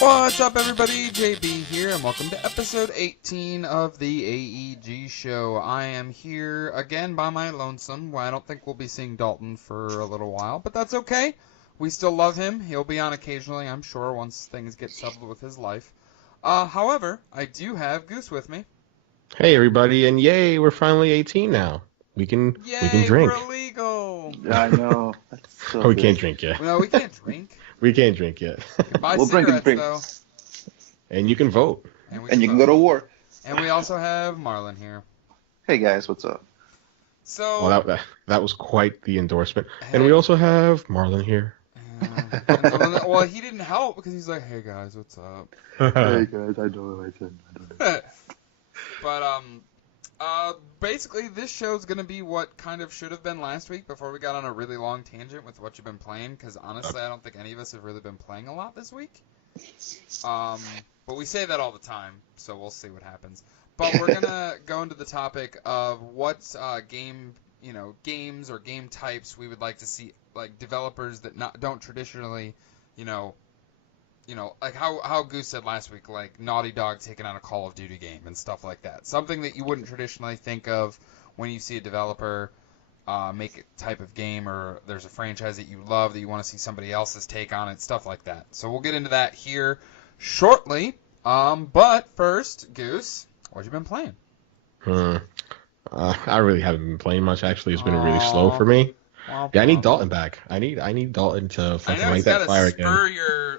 What's up, everybody? JB here, and welcome to episode 18 of the AEG show. I am here again by my lonesome. Well, I don't think we'll be seeing Dalton for a little while, but that's okay. We still love him. He'll be on occasionally, I'm sure, once things get settled with his life. However, I do have Goose with me. Hey everybody, and yay, we're finally 18 now. We can drink. We're legal! Yeah, I know. That's so Oh, we good. can't drink yet. No, we can't drink. We can't drink yet. We can buy We'll drink cigarettes, and drink. though. And you can vote. And you can go to war. And we also have Marlon here. Hey guys, what's up? So... Well, that was quite the endorsement. Hey. And we also have Marlon here. Well, he didn't help because he's like, hey guys, what's up? Hey guys, I know what I said. But, basically, this show's going to be what kind of should have been last week before we got on a really long tangent with what you've been playing, because honestly, I don't think any of us have really been playing a lot this week. But we say that all the time, so we'll see what happens. But we're going to go into the topic of what games or game types we would like to see, like developers that don't traditionally, like how Goose said last week, like Naughty Dog taking on a Call of Duty game and stuff like that. Something that you wouldn't traditionally think of when you see a developer make a type of game, or there's a franchise that you love that you want to see somebody else's take on it, stuff like that. So we'll get into that here shortly. But first, Goose, what have you been playing? I really haven't been playing much, actually. It's been really slow for me. Yeah, I need Dalton back. I need Dalton to fucking light that fire again.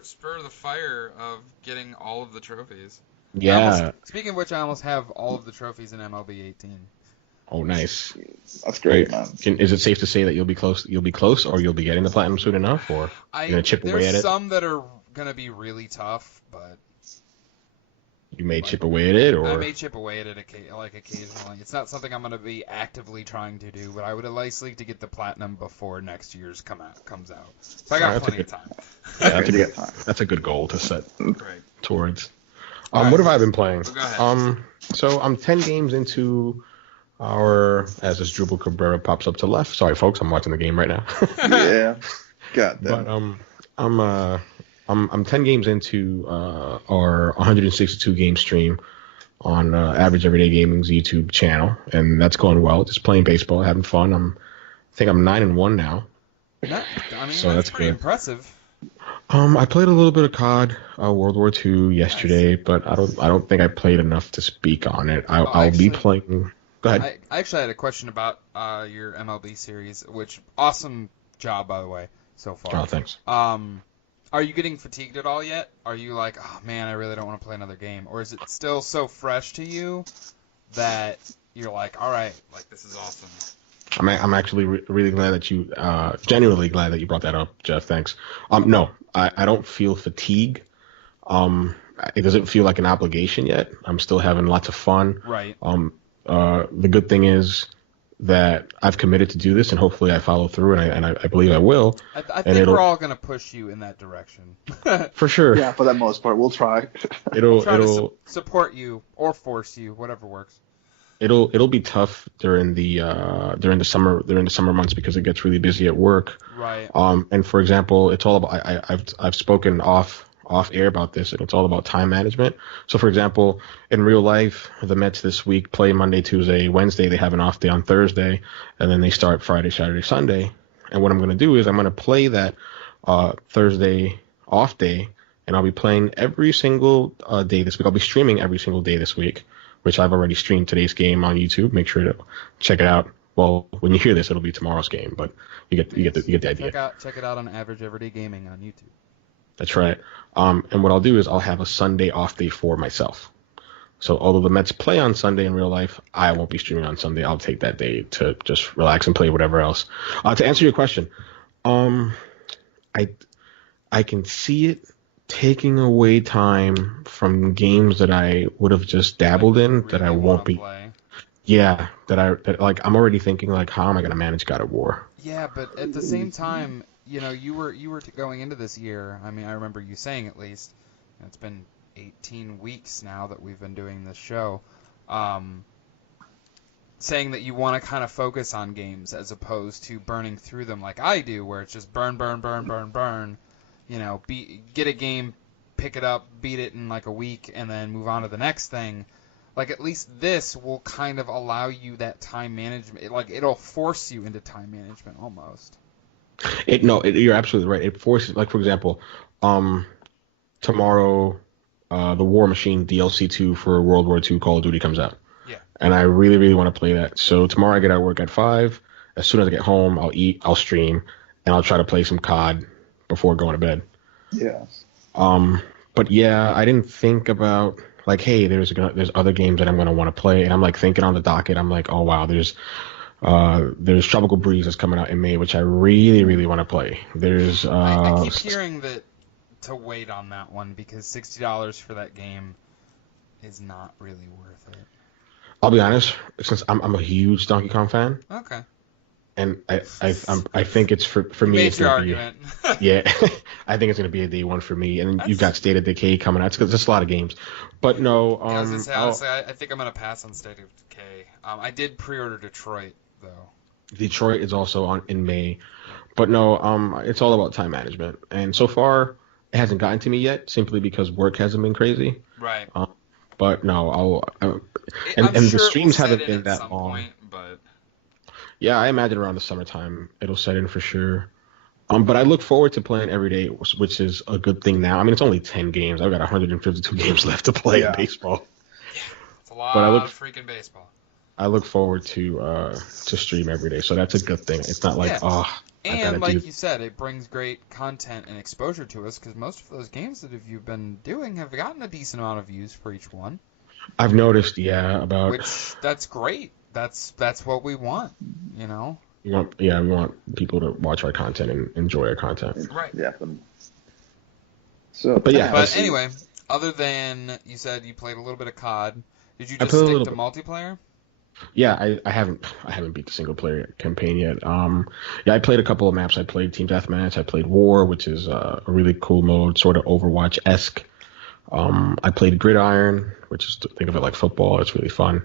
Spur the fire of getting all of the trophies. Yeah. Speaking of which, I almost have all of the trophies in MLB 18. Oh, nice. That's great, man. Is it safe to say that you'll be close, or you'll be getting the platinum soon enough, or you're gonna chip away at it? There's some that are gonna be really tough, but you may chip away at it, or I may chip away at it occasionally. It's not something I'm gonna be actively trying to do, but I would at least like to get the platinum before next year's comes out. So I got plenty of time. Yeah, that's a good goal to set towards. Right. What have I been playing? Go ahead. So I'm 10 games into as this Drupal Cabrera pops up to left. Sorry, folks, I'm watching the game right now. Yeah. God damn. But I'm 10 games into our 162 game stream on Average Everyday Gaming's YouTube channel, and that's going well. Just playing baseball, having fun. I think I'm 9-1 now. So that's pretty impressive. I played a little bit of COD, World War II yesterday, but I don't think I played enough to speak on it. I'll be playing. Go ahead. I actually had a question about your MLB series, which awesome job, by the way, so far. Oh, thanks. Are you getting fatigued at all yet? Are you like, oh man, I really don't want to play another game? Or is it still so fresh to you that you're like, all right, like this is awesome? I'm actually really glad that you, genuinely glad that you brought that up, Jeff. Thanks. No, I don't feel fatigue. It doesn't feel like an obligation yet. I'm still having lots of fun. Right. The good thing is that I've committed to do this, and hopefully I follow through, and I believe I will. I think we're all going to push you in that direction. For sure. Yeah, for the most part, we'll try. We'll try to support you or force you, whatever works. It'll be tough during the summer months because it gets really busy at work. Right. And for example, it's all about I've spoken off air about this, and it's all about time management. So for example, in real life, the Mets this week play Monday, Tuesday, Wednesday. They have an off day on Thursday, and then they start Friday, Saturday, Sunday. And what I'm going to do is I'm going to play that Thursday off day, and I'll be playing every single day this week. I'll be streaming every single day this week, which I've already streamed today's game on YouTube. Make sure to check it out. Well, when you hear this, it'll be tomorrow's game, but you get the idea. Check it out on Average Everyday Gaming on YouTube. That's right. And what I'll do is I'll have a Sunday off day for myself. So although the Mets play on Sunday in real life, I won't be streaming on Sunday. I'll take that day to just relax and play whatever else. To answer your question, I can see it taking away time from games that I would have just dabbled in that I won't be. Yeah, that I'm already thinking like, how am I gonna manage God of War? Yeah, but at the same time, you were going into this year. I mean, I remember you saying at least. It's been 18 weeks now that we've been doing this show. Saying that you want to kind of focus on games as opposed to burning through them like I do, where it's just burn. Get a game, pick it up, beat it in like a week, and then move on to the next thing. Like, at least this will kind of allow you that time management. It'll force you into time management almost. You're absolutely right. It forces, like, for example, tomorrow, the War Machine DLC 2 for World War II Call of Duty comes out. Yeah. And I really, really want to play that. So tomorrow I get out of work at 5. As soon as I get home, I'll eat, I'll stream, and I'll try to play some COD before going to bed. Yeah. But yeah, I didn't think about, like, hey, there's other games that I'm going to want to play. And I'm, like, thinking on the docket, I'm like, oh, wow, there's Tropical Breeze that's coming out in May, which I really, really want to play. There's I keep hearing that to wait on that one because $60 for that game is not really worth it. I'll be honest, since I'm a huge Donkey Kong fan. Okay. And I think it's for me. Made it's your gonna argument. Be, yeah, I think it's gonna be a day one for me. And you've got State of Decay coming out. It's just a lot of games. But no, I was gonna say, honestly, I think I'm gonna pass on State of Decay. I did pre-order Detroit though. Detroit is also in May, but no, it's all about time management. And so far, it hasn't gotten to me yet, simply because work hasn't been crazy. Right. But no, I'm and sure the streams it will set haven't in been at that some long. Point, but Yeah, I imagine around the summertime it'll set in for sure. But I look forward to playing every day, which is a good thing now. I mean, it's only 10 games. I've got 152 games left to play in baseball. It's a lot of freaking baseball. I look forward to stream every day, so that's a good thing. It's not like, And like you said, it brings great content and exposure to us because most of those games that you've been doing have gotten a decent amount of views for each one. I've noticed, about which that's great. That's what we want, you know. We want people to watch our content and enjoy our content. Right. Yeah. So, but anyway, other than you said you played a little bit of COD, did you just stick to multiplayer? Yeah, I haven't beat the single player campaign yet. I played a couple of maps. I played Team Deathmatch. I played War, which is a really cool mode, sort of Overwatch-esque. I played Gridiron, which is, think of it like football. It's really fun.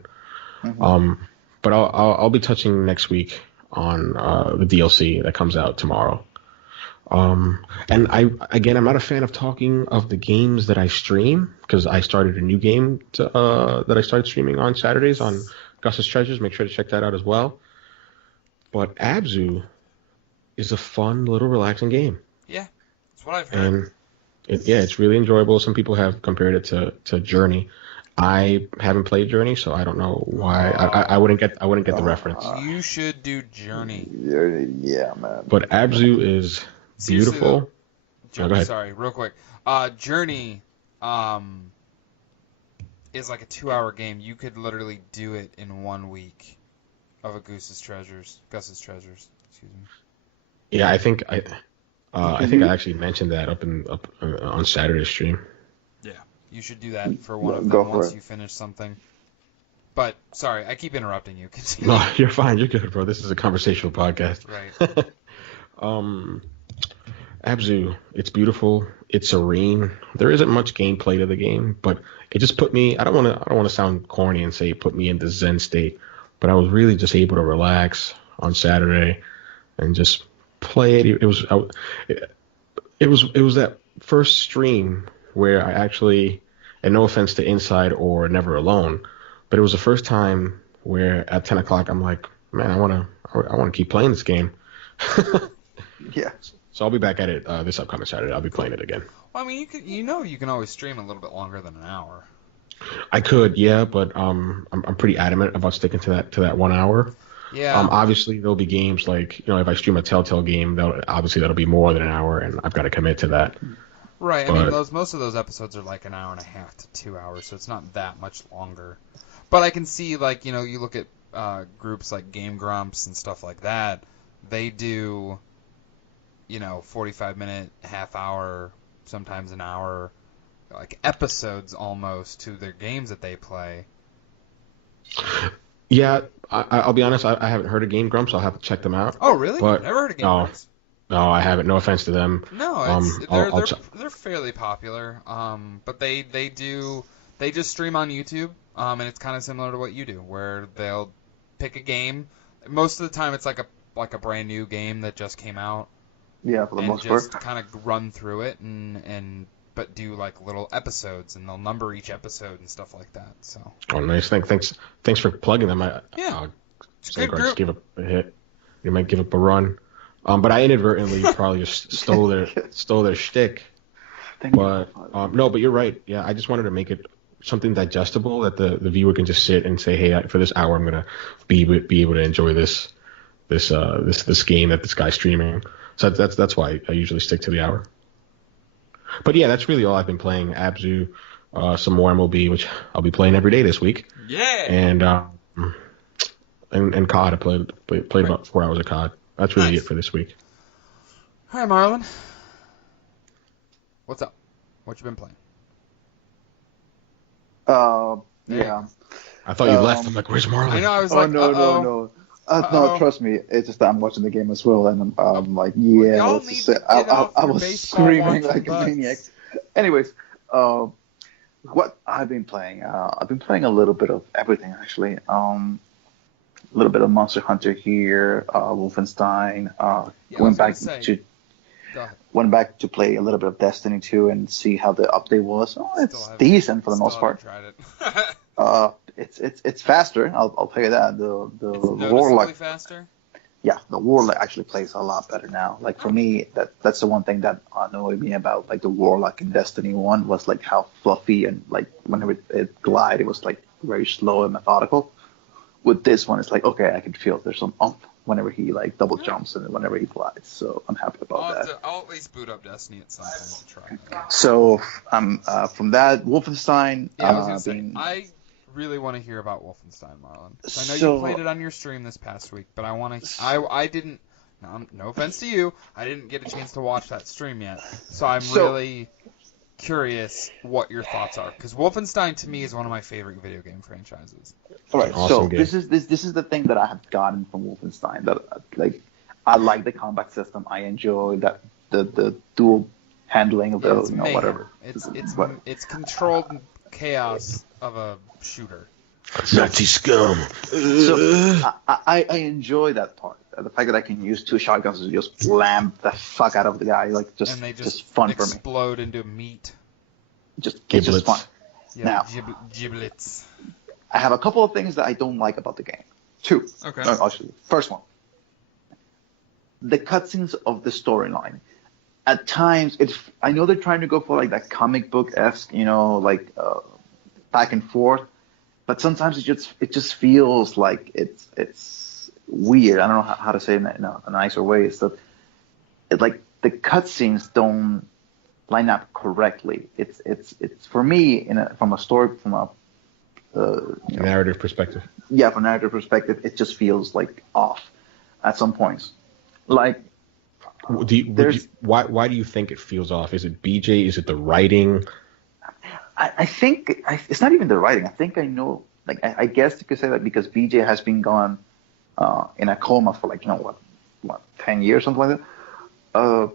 Mm-hmm. But I'll be touching next week on the DLC that comes out tomorrow. And I'm not a fan of talking of the games that I stream because I started a new game that I started streaming on Saturdays on Gus's Treasures. Make sure to check that out as well. But Abzu is a fun little relaxing game. Yeah, that's what I've heard. And it's really enjoyable. Some people have compared it to Journey. I haven't played Journey, so I don't know why. I wouldn't get the reference. You should do Journey. Yeah, man. But Abzu is beautiful. Journey, sorry, real quick. Journey is like a 2-hour game. You could literally do it in 1 week of a Gus's Treasures. Excuse me. Yeah, I think I actually mentioned that up on Saturday's stream. Yeah, you should do that for one of them once you finish something. But sorry, I keep interrupting you. Continue. No, you're fine. You're good, bro. This is a conversational podcast. Right. Abzu, it's beautiful. It's serene. There isn't much gameplay to the game, but it just put me. I don't want to sound corny and say it put me in the Zen state, but I was really just able to relax on Saturday and just play it. It was that first stream where I actually, and no offense to Inside or Never Alone, but it was the first time where at 10 o'clock I'm like, man, I want to keep playing this game. Yeah. So I'll be back at it this upcoming Saturday. I'll be playing it again. Well, I mean, you can always stream a little bit longer than an hour. I could, yeah, but I'm pretty adamant about sticking to that 1 hour. Yeah. Obviously there'll be games like, if I stream a Telltale game, that'll be more than an hour, and I've got to commit to that. Right. I mean, most of those episodes are like an hour and a half to 2 hours, so it's not that much longer. But I can see, like, you look at groups like Game Grumps and stuff like that. They do 45-minute, half hour, sometimes an hour, like episodes almost to their games that they play. Yeah, I'll be honest, I haven't heard of Game Grumps. I'll have to check them out. Oh, really? But, never heard of Game Grumps? No, I haven't. No offense to them. No, they're fairly popular. But they just stream on YouTube, and it's kind of similar to what you do, where they'll pick a game. Most of the time, it's like a brand new game that just came out. Yeah, for the most part. And just kind of run through it, but do like little episodes, and they'll number each episode and stuff like that. So. Oh, nice. Thanks for plugging them. Yeah. Just give up a hit. You might give up a run. But I inadvertently probably just stole their shtick. But no, but you're right. Yeah, I just wanted to make it something digestible that the viewer can just sit and say, hey, for this hour I'm gonna be able to enjoy this game that this guy's streaming. So that's why I usually stick to the hour. But yeah, that's really all I've been playing. Abzu, some more MLB, which I'll be playing every day this week. Yeah. And COD. I played about 4 hours of COD. That's really it for this week. Hi, Marlon. What's up? What you been playing? Yeah. I thought you left. I'm like, where's Marlon? I know. I was no. No, trust me. It's just that I'm watching the game as well, and I'm like, yeah. Y'all let's need just to say, get off I your was baseball screaming watching like a butts. maniac. Anyways, what I've been playing, I've been playing a little bit of everything actually. A little bit of Monster Hunter here, Wolfenstein. Went back to play a little bit of Destiny 2 and see how the update was. Oh, it's decent for the most part. Tried it. It's faster. I'll tell you that. The It's Warlock faster. Yeah, the Warlock actually plays a lot better now. Like for me, that's the one thing that annoyed me about like the Warlock in Destiny 1 was like how fluffy and like whenever it glide, it was like very slow and methodical. With this one, it's like okay, I can feel there's some oomph whenever he like double jumps and whenever he glides. So I'm happy about that. I'll at least boot up Destiny at some point to try. So from that Wolfenstein. Yeah, I was gonna say I really want to hear about Wolfenstein, Marlon. I know you played it on your stream this past week, but I didn't. No offense to you, I didn't get a chance to watch that stream yet. So I'm really curious what your thoughts are, because Wolfenstein to me is one of my favorite video game franchises. All right, so this is the thing that I have gotten from Wolfenstein. That like I like the combat system. I enjoy that the dual handling of the whatever. It's controlled chaos of a shooter. Nazi scum. So I enjoy that part. The fact that I can use two shotguns to just slam the fuck out of the guy, like just fun for me. Explode into meat. It's just fun. Yeah, now, giblets. I have a couple of things that I don't like about the game. Two. Okay. Actually, first one. The cutscenes of the storyline. At times, I know they're trying to go for like that comic book-esque, like back and forth, but sometimes it just feels like it's weird. I don't know how to say it in a nicer way. It's like the cutscenes don't line up correctly. It's for me from a narrative perspective. Yeah, from a narrative perspective, it just feels like off at some points. Like, why do you think it feels off? Is it BJ? Is it the writing? I think it's not even the writing. I think I know. Like, I guess you could say that because BJ has been gone in a coma for like 10 years, something like that.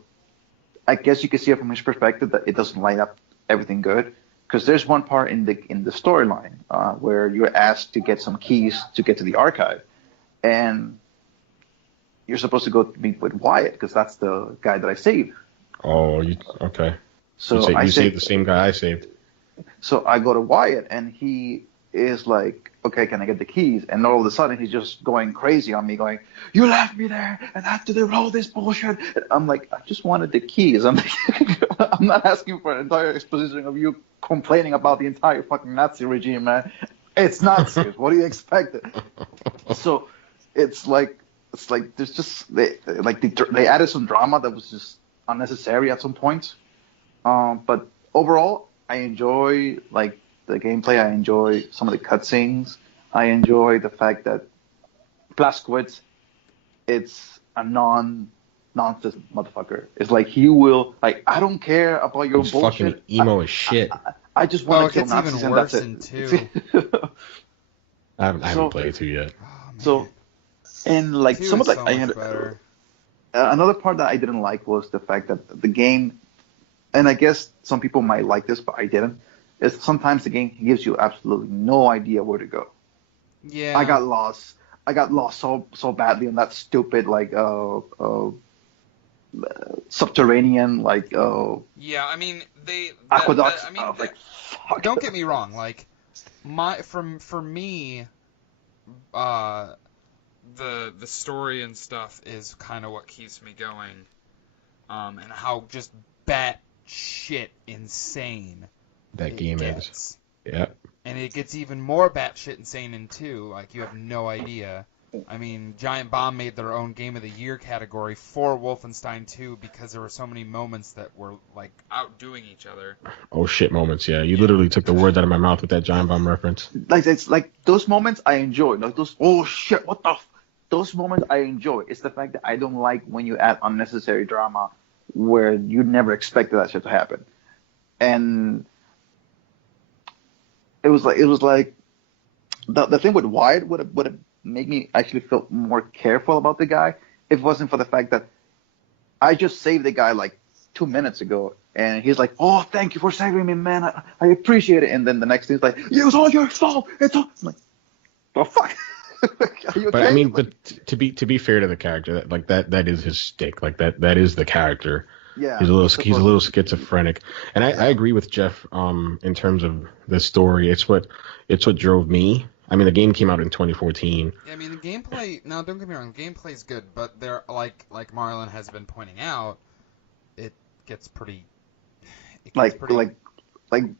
I guess you could see it from his perspective that it doesn't line up everything good. Because there's one part in the storyline where you're asked to get some keys to get to the archive, and you're supposed to go meet with Wyatt because that's the guy that I saved. Oh, okay. So you saved the same guy I saved. So I go to Wyatt, and he is like, okay, can I get the keys? And all of a sudden, he's just going crazy on me, going, you left me there, and I have to do all this bullshit. And I'm like, I just wanted the keys. I'm not asking for an entire exposition of you complaining about the entire fucking Nazi regime, man. It's Nazis. What do you expect? So it's like there's just they added some drama that was just unnecessary at some points. But overall, I enjoy like the gameplay. I enjoy some of the cutscenes. I enjoy the fact that Blazkowicz, it's a nonsense motherfucker. It's like he will like I don't care about your bullshit. Fucking emo as shit. I just want to kill Nazis and that's it. I haven't played 2 yet. Oh, so, and like some of the better. Another part that I didn't like was the fact that the game, and I guess some people might like this, but I didn't. Is sometimes the game gives you absolutely no idea where to go. Yeah. I got lost so badly on that stupid like subterranean like Yeah, I mean Aqueducts. I mean, I was like, fuck. don't get me wrong. Like, for me, the story and stuff is kind of what keeps me going, and how just batshit insane That game gets. is. Yeah. And it gets even more batshit insane in 2. Like, you have no idea. I mean, Giant Bomb made their own Game of the Year category for Wolfenstein 2 because there were so many moments that were, like, outdoing each other. Oh, shit moments, yeah. You literally took the words out of my mouth with that Giant Bomb reference. Like, it's like those moments I enjoy. Like those, oh shit, what the those moments I enjoy. It's the fact that I don't like when you add unnecessary drama where you never expected that shit to happen. And it was like the thing with Wyatt would have made me actually feel more careful about the guy if it wasn't for the fact that I just saved the guy like 2 minutes ago, and he's like, "Oh, thank you for saving me, man. I appreciate it." And then the next thing is like, "It was all your fault." It's all I'm like, "The fuck." Are you okay? But I mean, but to be fair to the character, that is his shtick. Like that is the character. Yeah, he's a little schizophrenic, and I agree with Jeff in terms of the story. It's what drove me. I mean, the game came out in 2014. Yeah, I mean, the gameplay. Now, don't get me wrong, the gameplay's good, but they're like Marlon has been pointing out, it gets pretty. Like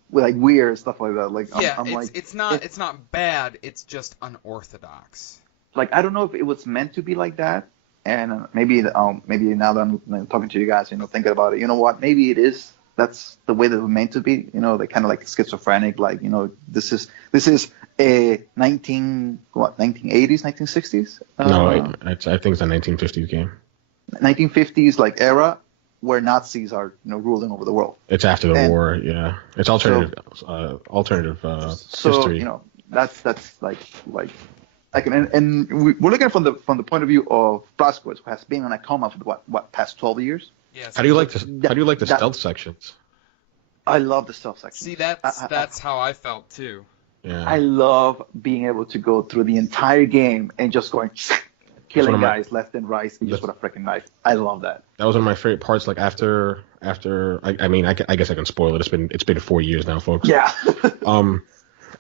weird stuff like that. Like yeah, I'm like, it's not bad. It's just unorthodox. Like, I don't know if it was meant to be like that, and maybe now that I'm talking to you guys, thinking about it, you know what? Maybe it is. That's the way that it was meant to be. They're kind of like schizophrenic. Like, this is a 1980s, 1960s. No, I think it's a 1950s game. 1950s like era where Nazis are ruling over the world. It's after the war, yeah. It's alternative history. That's like and we're looking from the point of view of Blazkowicz, who has been in a coma for what past 12 years. Yes. How do you like the stealth sections? I love the stealth sections. See, that's how I felt too. Yeah. I love being able to go through the entire game and just going killing guys left and right just with a freaking knife. I love that. That was one of my favorite parts. Like after I guess I can spoil it. It's been 4 years now, folks. Yeah.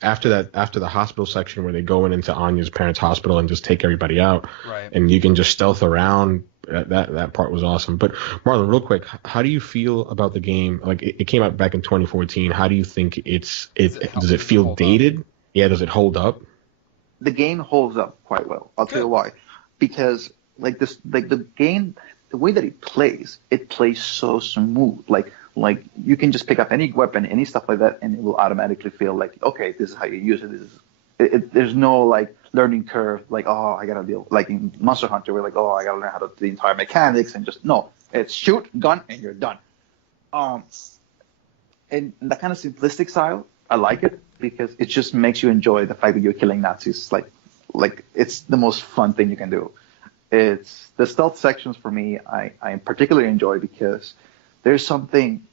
After the hospital section where they go into Anya's parents' hospital and just take everybody out, right? And you can just stealth around. That part was awesome. But Marlon, real quick, how do you feel about the game? Like it came out back in 2014. How do you think does it feel dated? Yeah, does it hold up? The game holds up quite well. I'll tell you why. Because the game, the way that it plays so smooth. Like you can just pick up any weapon, any stuff like that, and it will automatically feel like, okay, this is how you use it. There's no like learning curve. Like, oh, I gotta deal. Like in Monster Hunter, we're like, oh, I gotta learn how to do the entire mechanics, and it's shoot, gun, and you're done. And that kind of simplistic style, I like it because it just makes you enjoy the fact that you're killing Nazis. Like it's the most fun thing you can do. It's the stealth sections for me. I particularly enjoy because there's something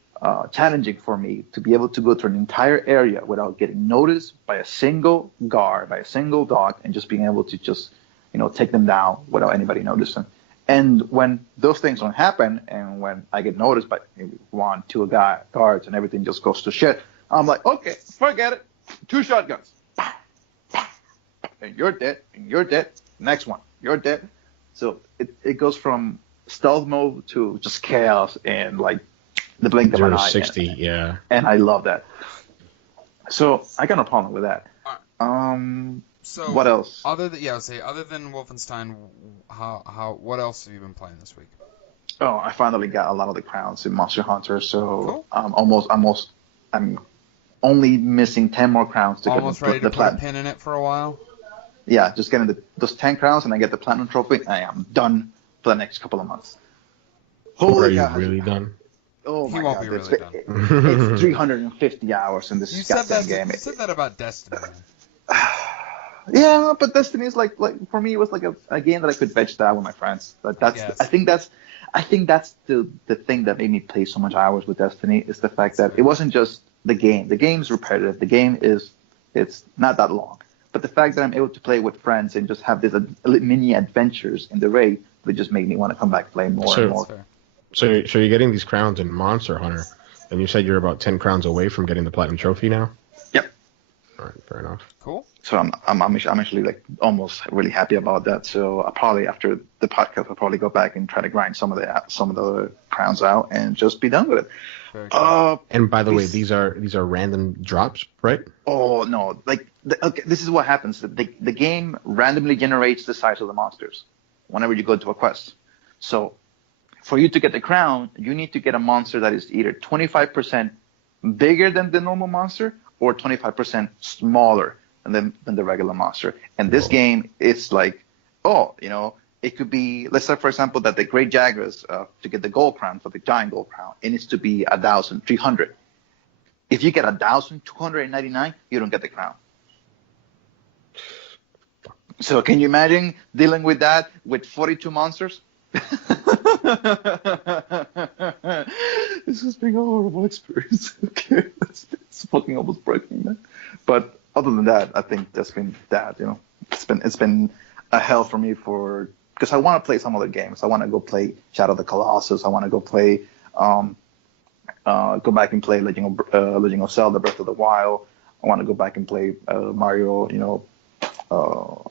challenging for me to be able to go through an entire area without getting noticed by a single guard, by a single dog, and just being able to take them down without anybody noticing. And when those things don't happen, and when I get noticed by maybe 1, 2 guards, and everything just goes to shit, I'm like, okay, forget it. 2 shotguns. And you're dead, and you're dead. Next one, you're dead. So it goes from stealth mode to just chaos and like the blink of an eye. 60, yeah. And I love that. So I got no problem with that. So what else? Other than Wolfenstein, what else have you been playing this week? Oh, I finally got a lot of the crowns in Monster Hunter, so cool. I'm only missing 10 more crowns to almost get ready to the put a pin in it for a while. Yeah, just getting those 10 crowns and I get the platinum trophy. I am done for the next couple of months. Holy God. Are you really done? Oh my God, be really done. It's 350 hours in this goddamn game. You said that about Destiny. Yeah, but Destiny is like for me it was like a game that I could veg out with my friends. But I think that's the thing that made me play so much hours with Destiny is the fact that it wasn't just the game. The game's repetitive. The game it's not that long. But the fact that I'm able to play with friends and just have these mini adventures in the raid would just make me want to come back and play more and more. So you're getting these crowns in Monster Hunter. And you said you're about 10 crowns away from getting the platinum trophy now? Yep. All right, fair enough. Cool. So I'm actually like almost really happy about that. So I'll probably after the podcast I'll probably go back and try to grind some of the crowns out and just be done with it. Very cool. And by the way, these are random drops, right? Oh no! Like okay, this is what happens. The game randomly generates the size of the monsters whenever you go to a quest. So for you to get the crown, you need to get a monster that is either 25% bigger than the normal monster or 25% smaller than the regular monster. And this game, it's like, it could be, let's say, for example, that the Great Jaguars, to get the gold crown for the giant gold crown, it needs to be 1,300. If you get 1,299, you don't get the crown. So can you imagine dealing with that with 42 monsters? This has been a horrible experience. Okay, it's fucking almost breaking, man. But other than that, I think that's been that. It's been a hell for me because I want to play some other games. I want to go play Shadow of the Colossus. I want to go play, go back and play Legend of Zelda: Breath of the Wild. I want to go back and play Mario,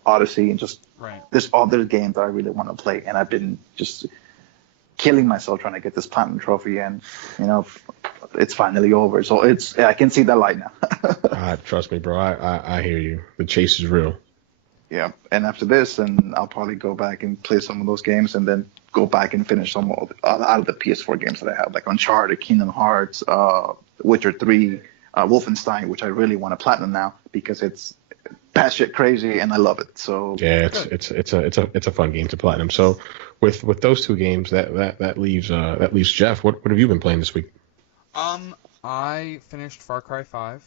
Odyssey, and just there's other games that I really want to play, and I've been just killing myself trying to get this platinum trophy, and it's finally over. So I can see that light now. Trust me, bro. I hear you. The chase is real. Yeah, and after this, and I'll probably go back and play some of those games, and then go back and finish some out of the PS4 games that I have, like Uncharted, Kingdom Hearts, Witcher 3, Wolfenstein, which I really want to platinum now because it's batshit crazy and I love it. So yeah, it's a fun game to platinum. So with those two games, that leaves Jeff. What have you been playing this week? I finished Far Cry 5.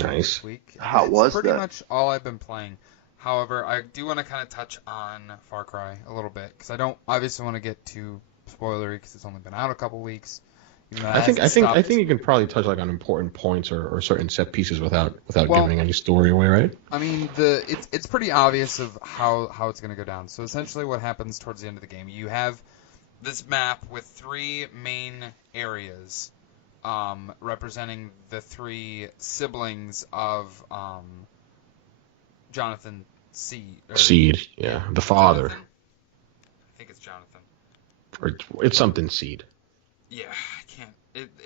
Nice. This week. How was that? Pretty much all I've been playing. However, I do want to kind of touch on Far Cry a little bit because I don't obviously want to get too spoilery because it's only been out a couple weeks. I think you can probably touch like on important points or certain set pieces without giving any story away, right? I mean, it's pretty obvious of how it's going to go down. So essentially, what happens towards the end of the game, you have this map with 3 main areas, representing the 3 siblings of Jonathan Seed, yeah, the father. Jonathan? I think it's Jonathan. Or it's something Seed. Yeah, I can't.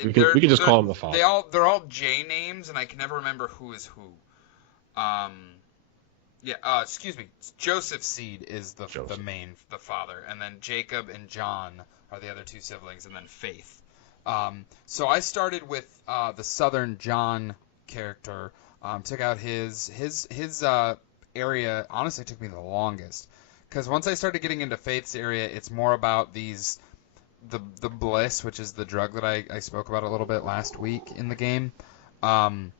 We can just call him the father. They're all J names, and I can never remember who is who. Excuse me. Joseph Seed is the father, and then Jacob and John are the other 2 siblings, and then Faith. So I started with the Southern John character. Took out his area. Honestly, took me the longest because once I started getting into Faith's area, it's more about the bliss, which is the drug that I spoke about a little bit last week in the game. And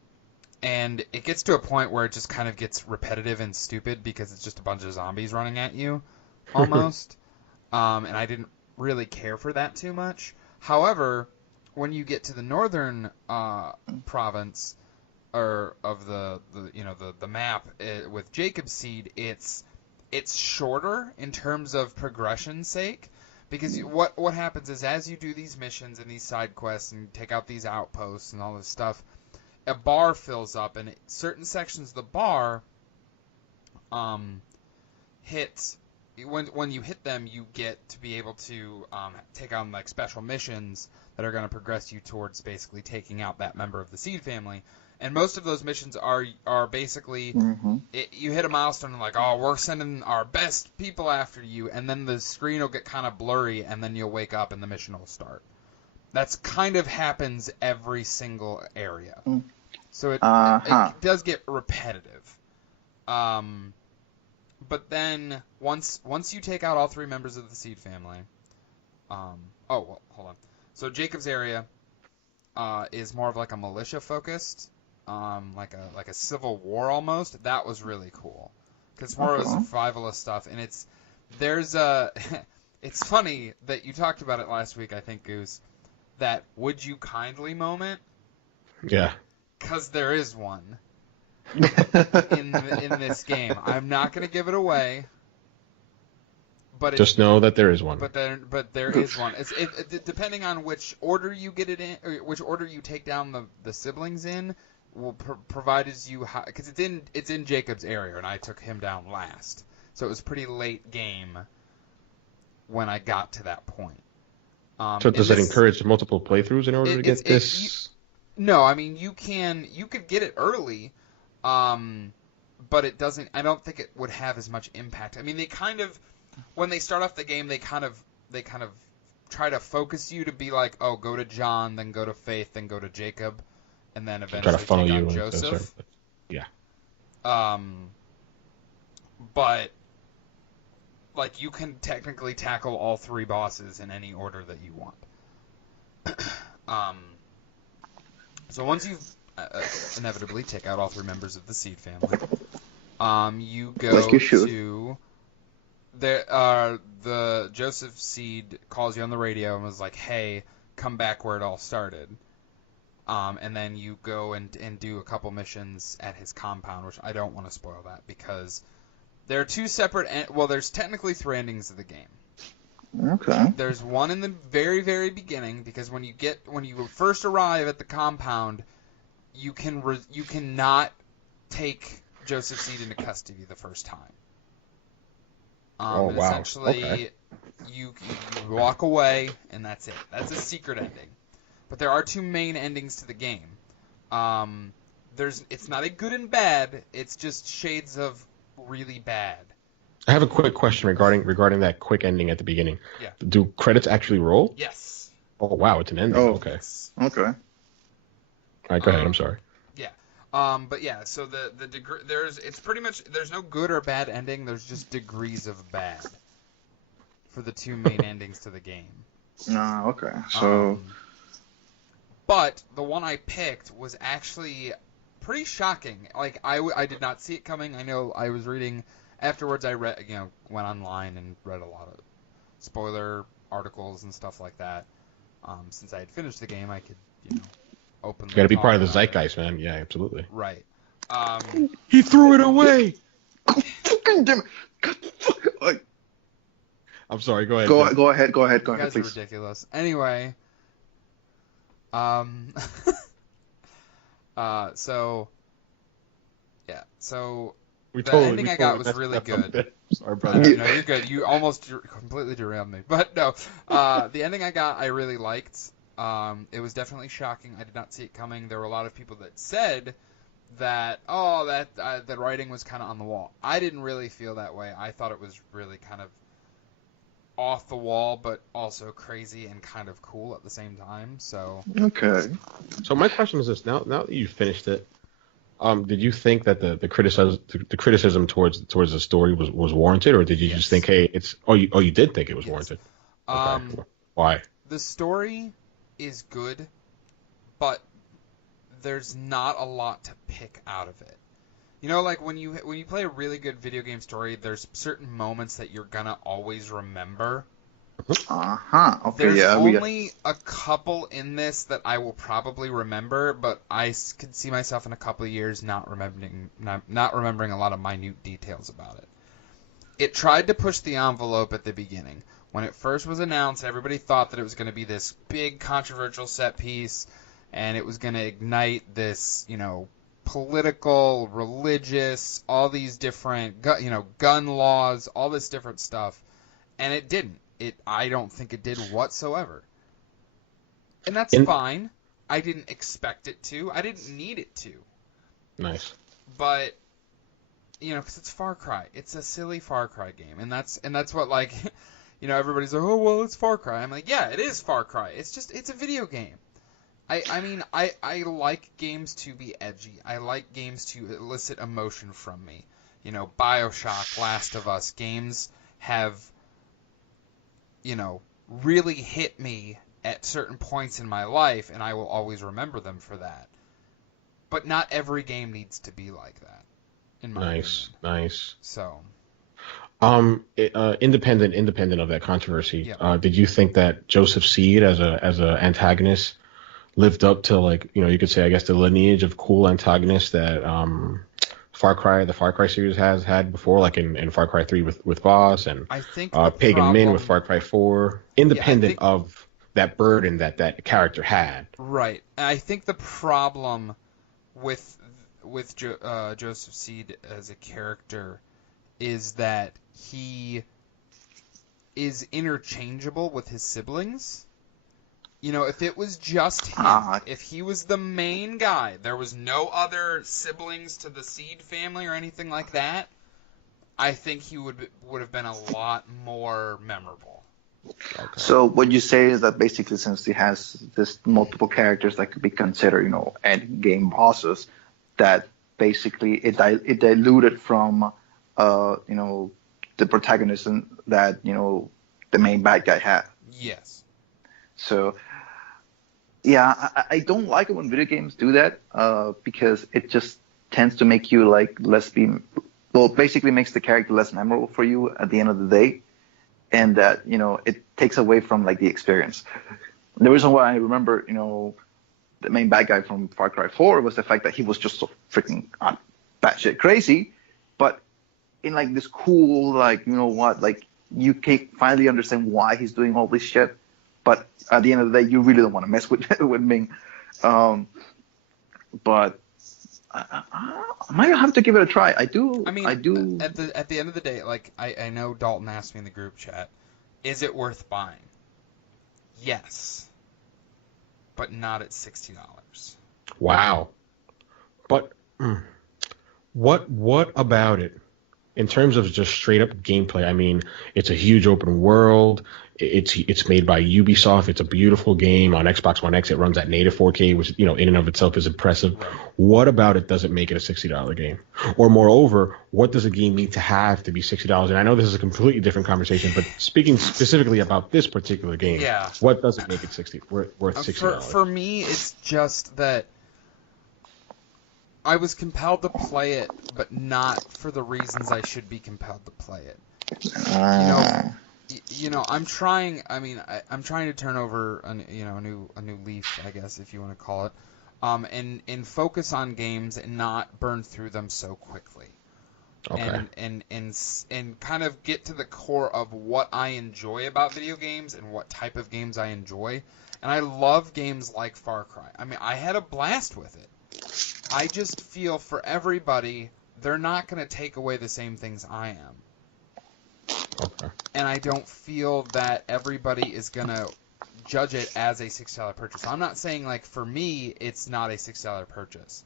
it gets to a point where it just kind of gets repetitive and stupid because it's just a bunch of zombies running at you, almost. And I didn't really care for that too much. However, when you get to the northern province or of the map with Jacob's Seed, it's shorter in terms of progression's sake. Because what happens is as you do these missions and these side quests and take out these outposts and all this stuff, a bar fills up, and certain sections of the bar hit when you hit them, you get to be able to take on like special missions that are going to progress you towards basically taking out that member of the Seed family. And most of those missions are basically you hit a milestone and like, oh, we're sending our best people after you, and then the screen will get kind of blurry, and then you'll wake up and the mission will start. That's kind of happens every single area. So it does get repetitive. But then once you take out all 3 members of the Seed family, hold on. So Jacob's area is more of like a militia focused. Like a civil war almost. That was really cool because it's more of a survivalist stuff, and it's funny that you talked about it last week. I think Goose, that would you kindly moment. Yeah. Because there is one in this game. I'm not gonna give it away, but just know that there is one. But there is one. It depending on which order you get it in, or which order you take down the siblings in, will provide as you because it's in Jacob's area, and I took him down last, so it was pretty late game when I got to that point. So does it encourage multiple playthroughs in order to get this? No, I mean you could get it early, but it doesn't. I don't think it would have as much impact. I mean, they kind of, when they start off the game, they kind of try to focus you to be like, oh, go to John, then go to Faith, then go to Jacob, and then eventually take on Joseph. Yeah. But like you can technically tackle all three bosses in any order that you want. So once you've inevitably take out all three members of the Seed family, you go to the Joseph Seed calls you on the radio and was like, "Hey, come back where it all started." And then you go and do a couple missions at his compound, which I don't want to spoil that because there are two separate. Well, there's technically three endings of the game. Okay. There's one in the very, very beginning because when you first arrive at the compound, you cannot take Joseph Seed into custody the first time. Oh wow! Essentially, okay. you walk away and that's it. That's a secret ending. But there are two main endings to the game. It's not a good and bad. It's just shades of really bad. I have a quick question regarding that quick ending at the beginning. Yeah. Do credits actually roll? Yes. Oh wow, it's an ending. Oh, okay. Yes. Okay. All right, go ahead. I'm sorry. Yeah. But yeah, so the degree it's pretty much there's no good or bad ending. There's just degrees of bad for the two main endings to the game. Okay. So. But the one I picked was actually pretty shocking. Like I did not see it coming. I know I was reading afterwards. I read went online and read a lot of spoiler articles and stuff like that. Since I had finished the game, I could openly. You got to be part of the zeitgeist, man. Yeah, absolutely. Right. He threw it away. Fucking damn it! I'm sorry. Go ahead. Go ahead. You guys Please. are ridiculous. Anyway. So We the ending I got was really good. Sorry, brother. You're good. You almost completely derailed me. But no, the ending I got I really liked. It was definitely shocking. I did not see it coming. There were a lot of people that said that the writing was kind of on the wall. I didn't really feel that way. I thought it was really kind of off the wall, but also crazy and kind of cool at the same time. So Okay. So my question is this: now that you finished it, did you think that the criticism towards the story was warranted, or did you just think, hey, it's you did think it was warranted? Okay. Why? The story is good, but there's not a lot to pick out of it. Like when you play a really good video game story, there's certain moments that you're gonna always remember. Okay. There's only a couple in this that I will probably remember, but I could see myself in a couple of years not remembering a lot of minute details about it. It tried to push the envelope at the beginning. When it first was announced, everybody thought that it was going to be this big controversial set piece, and it was going to ignite this, political, religious, all these different, gun laws, all this different stuff, and it didn't. I don't think it did whatsoever. And that's fine. I didn't expect it to. I didn't need it to. Nice. But, because it's Far Cry. It's a silly Far Cry game, and that's what everybody's like, oh well, it's Far Cry. I'm like, yeah, it is Far Cry. It's a video game. I like games to be edgy. I like games to elicit emotion from me. BioShock, Last of Us, games have, really hit me at certain points in my life, and I will always remember them for that. But not every game needs to be like that, in my opinion. Nice. So. Independent of that controversy, yeah. Did you think that Joseph Seed as a antagonist lived up to, you could say, I guess, the lineage of cool antagonists that the Far Cry series has had before, like in Far Cry 3 with Voss and I think the Pagan Min with problem, Far Cry 4, yeah, I independent think, of that burden that character had. right. I think the problem with Joseph Seed as a character is that he is interchangeable with his siblings. You know, if it was just him, if he was the main guy, there was no other siblings to the Seed family or anything like that, I think he would have been a lot more memorable. Okay. So what you say is that basically, since he has this multiple characters that could be considered, end game bosses, that basically it diluted from, the protagonism that the main bad guy had. Yes. So yeah, I don't like it when video games do that, because it just tends to make you basically makes the character less memorable for you at the end of the day. And that, it takes away from like the experience. The reason why I remember, the main bad guy from Far Cry 4 was the fact that he was just so freaking batshit crazy, but in like this cool, like, like you can finally understand why he's doing all this shit. But at the end of the day, you really don't want to mess with Ming. But I might have to give it a try. I do. At the end of the day, like I know Dalton asked me in the group chat, is it worth buying? Yes, but not at $60. Wow. But what about it in terms of just straight up gameplay? I mean, it's a huge open world. It's made by Ubisoft. It's a beautiful game on Xbox One X. It runs at native 4K, which in and of itself is impressive. Right. What about it doesn't make it a $60 game? Or moreover, what does a game need to have to be $60? And I know this is a completely different conversation, but speaking specifically about this particular game, yeah. What does it make it worth $60? For me, it's just that I was compelled to play it, but not for the reasons I should be compelled to play it. I'm trying. I mean, I'm trying to turn over a new leaf, I guess, if you want to call it, and focus on games and not burn through them so quickly. Okay. And kind of get to the core of what I enjoy about video games and what type of games I enjoy. And I love games like Far Cry. I mean, I had a blast with it. I just feel for everybody, they're not going to take away the same things I am. Okay. And I don't feel that everybody is going to judge it as a $60 purchase. I'm not saying, like, for me, it's not a $60 purchase.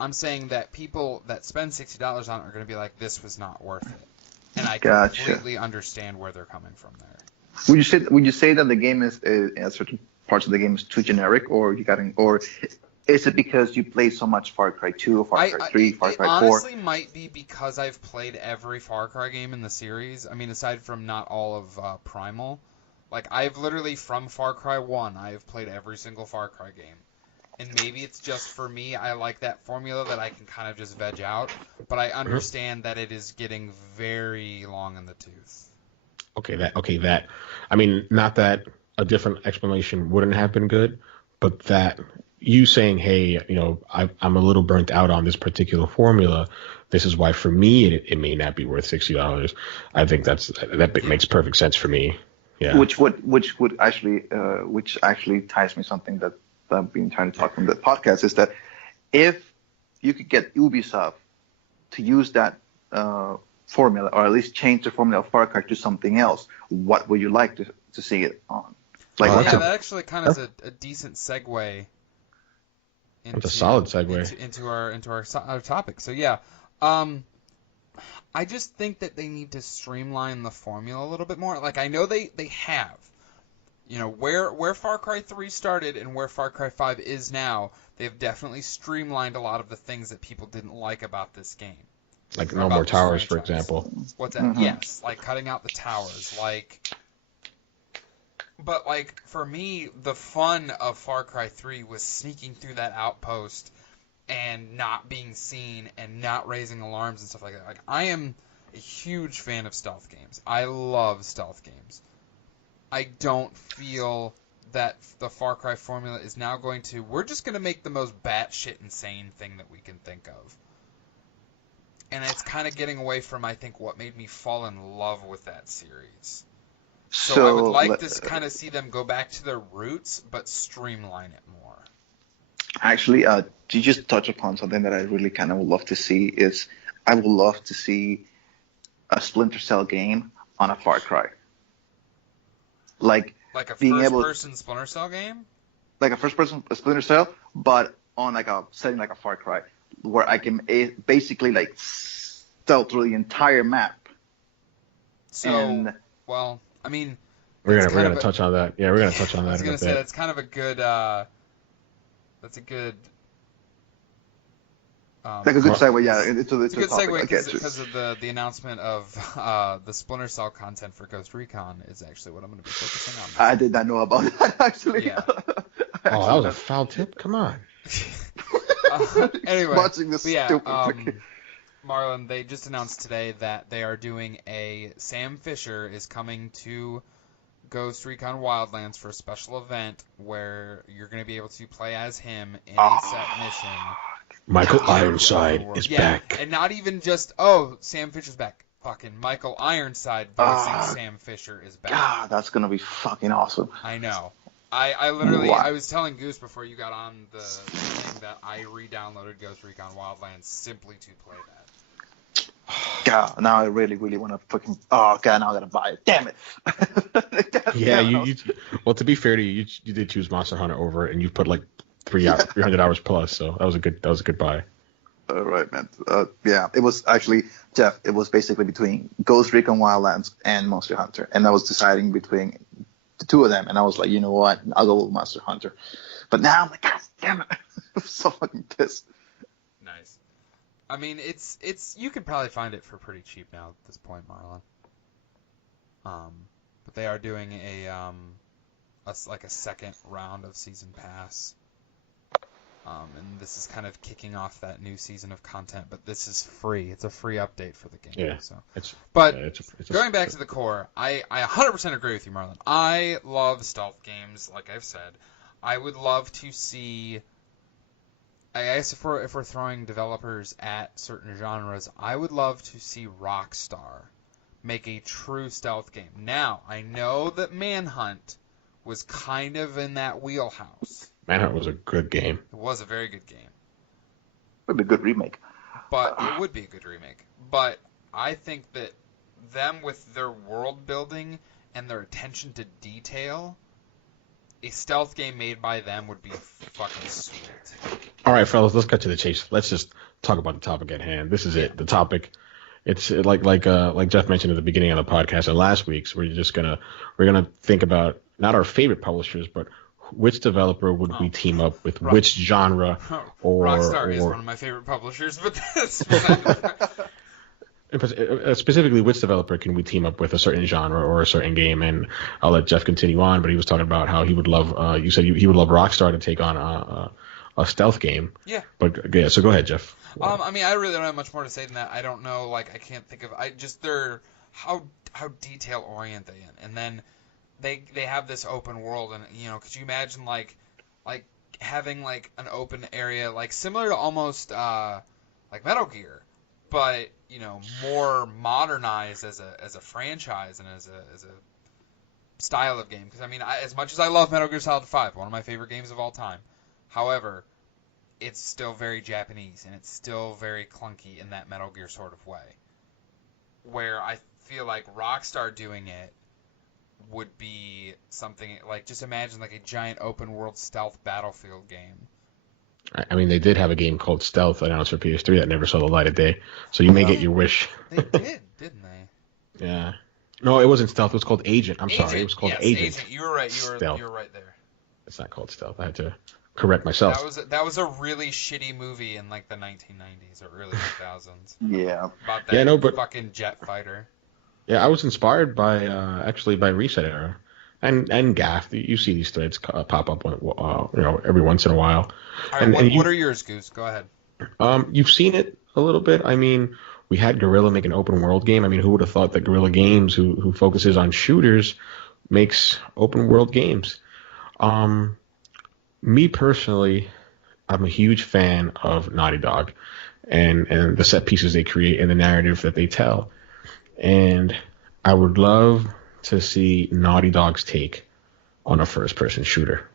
I'm saying that people that spend $60 on it are going to be like, this was not worth it. And I completely understand where they're coming from there. Would you say that the game is certain parts of the game is too generic, or is it because you played so much Far Cry 2, Far Cry 3, Far Cry 4? It honestly might be because I've played every Far Cry game in the series. I mean, aside from not all of Primal. Like, I've literally, from Far Cry 1, I have played every single Far Cry game. And maybe it's just for me, I like that formula that I can kind of just veg out. But I understand that it is getting very long in the tooth. Okay, I mean, not that a different explanation wouldn't have been good, but that you saying, hey, I'm a little burnt out on this particular formula. This is why, for me, it may not be worth $60. I think that makes perfect sense for me. Yeah. Which actually ties me something that I've been trying to talk from the podcast, is that if you could get Ubisoft to use that formula, or at least change the formula of Far Cry to something else, what would you like to see it on? Like, that actually kind of is a decent segue. It's a solid segue into our topic. So yeah, I just think that they need to streamline the formula a little bit more. Like, I know they have, where Far Cry 3 started and where Far Cry 5 is now, they've definitely streamlined a lot of the things that people didn't like about this game. Like no more towers, for example. What's that? Mm-hmm. Yes, like cutting out the towers, But, like, for me, the fun of Far Cry 3 was sneaking through that outpost and not being seen and not raising alarms and stuff like that. Like, I am a huge fan of stealth games. I love stealth games. I don't feel that the Far Cry formula is now we're just going to make the most batshit insane thing that we can think of. and it's kind of getting away from, I think, what made me fall in love with that series. So I would like to kind of see them go back to their roots, but streamline it more. Actually, you just touch upon something that I really kind of would love to see. Is I would love to see a Splinter Cell game on a Far Cry. Like a first-person Splinter Cell game? Like a first-person Splinter Cell, but on like a setting like a Far Cry, where I can basically like stealth through the entire map. So, well, I mean, we're gonna touch on that. Yeah, we're gonna touch on that. I was gonna say that's kind of a good. That's a good. Like a good segue, yeah. It's a good topic. segue because of the announcement of the Splinter Cell content for Ghost Recon is actually what I'm going to be focusing on. I did not know about that actually. Yeah. That was a foul tip. Come on. Anyway, watching this stupid. Marlon, they just announced today that they are doing Sam Fisher is coming to Ghost Recon Wildlands for a special event where you're going to be able to play as him in a set mission. Michael Ironside is back. And not even just, Sam Fisher's back. Fucking Michael Ironside voicing Sam Fisher is back. God, that's going to be fucking awesome. I know. I literally, I was telling Goose before you got on the thing that I re-downloaded Ghost Recon Wildlands simply to play that. God, now I really, really want to fucking. Oh God, now I gotta buy it. Damn it. Yeah, you. Well, to be fair to you, you did choose Monster Hunter over it, and you put like 300 hours plus. So that was a good buy. All right, man. Yeah, it was actually Jeff. It was basically between Ghost Recon Wildlands and Monster Hunter, and I was deciding between the two of them, and I was like, you know what, I'll go with Monster Hunter. But now I'm like, God damn it, I'm so fucking pissed. Nice. I mean, it's you could probably find it for pretty cheap now at this point, Marlon. But they are doing a second round of season pass. And this is kind of kicking off that new season of content, but this is free. It's a free update for the game. Yeah. So. It's going back to to the core, I 100% agree with you, Marlon. I love stealth games, like I've said. I would love to see. I guess if we're throwing developers at certain genres, I would love to see Rockstar make a true stealth game. Now, I know that Manhunt was kind of in that wheelhouse. Manhunt was a good game. It was a very good game. Would be a good remake. But it would be a good remake. But I think that them with their world building and their attention to detail, a stealth game made by them would be fucking sweet. All right, fellas, let's cut to the chase. Let's just talk about the topic at hand. This is it. The topic. It's like Jeff mentioned at the beginning of the podcast and last week's. We're gonna think about not our favorite publishers, but which developer would we team up with, which genre, or Rockstar is one of my favorite publishers, but that's fine. Specifically, which developer can we team up with a certain genre or a certain game? And I'll let Jeff continue on, but he was talking about how he would love. You said he would love Rockstar to take on a stealth game. Yeah. But yeah, so go ahead, Jeff. I mean, I really don't have much more to say than that. I don't know. Like, I can't think of. They're how detail oriented, and then they have this open world, and could you imagine like having like an open area like similar to almost like Metal Gear, but more modernized as a franchise and as a style of game. Because I mean, as much as I love Metal Gear Solid 5, one of my favorite games of all time, however, it's still very Japanese and it's still very clunky in that Metal Gear sort of way. Where I feel like Rockstar doing it would be something like, just imagine like a giant open world stealth Battlefield game. I mean, they did have a game called Stealth announced for PS3 that never saw the light of day, so you may get your wish. They did, didn't they? Yeah. No, it wasn't Stealth. It was called Agent. Sorry, it was called Agent. You were right. You were right there. It's not called Stealth. I had to correct myself. That was a really shitty movie in like the 1990s or early 2000s. Yeah. About that fucking jet fighter. Yeah, I was inspired by Reset Era and Gaff. You see these threads pop up every once in a while. All right, what are yours, Goose? Go ahead. You've seen it a little bit. I mean, we had Guerrilla make an open world game. I mean, who would have thought that Guerrilla Games, who focuses on shooters, makes open world games? Me personally, I'm a huge fan of Naughty Dog. and the set pieces they create and the narrative that they tell. And I would love to see Naughty Dog's take on a first-person shooter.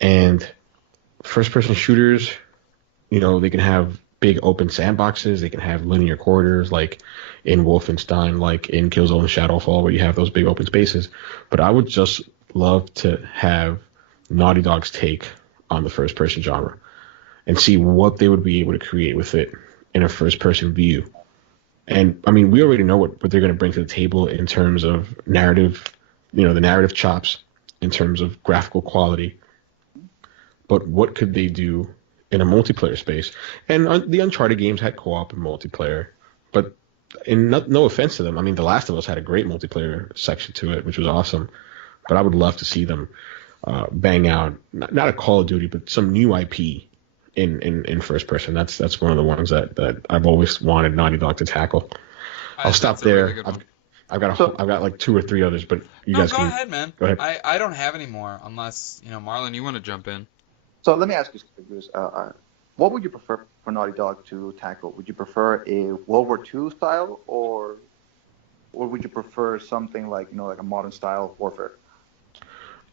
And first-person shooters, they can have big open sandboxes. They can have linear corridors like in Wolfenstein, like in Killzone and Shadowfall, where you have those big open spaces. But I would just love to have Naughty Dog's take on the first-person genre and see what they would be able to create with it in a first-person view. And, I mean, we already know what they're going to bring to the table in terms of narrative, the narrative chops, in terms of graphical quality. But what could they do in a multiplayer space? And the Uncharted games had co-op and multiplayer, but no offense to them. I mean, The Last of Us had a great multiplayer section to it, which was awesome. But I would love to see them bang out, not a Call of Duty, but some new IP in first person. That's one of the ones that I've always wanted Naughty Dog to tackle. I'll stop there. Really I've got like 2 or 3 others, but you guys go can ahead, man. Go ahead. I don't have any more unless Marlon, you want to jump in. So let me ask you, Bruce, what would you prefer for Naughty Dog to tackle? Would you prefer a World War II style, or would you prefer something like like a modern style warfare?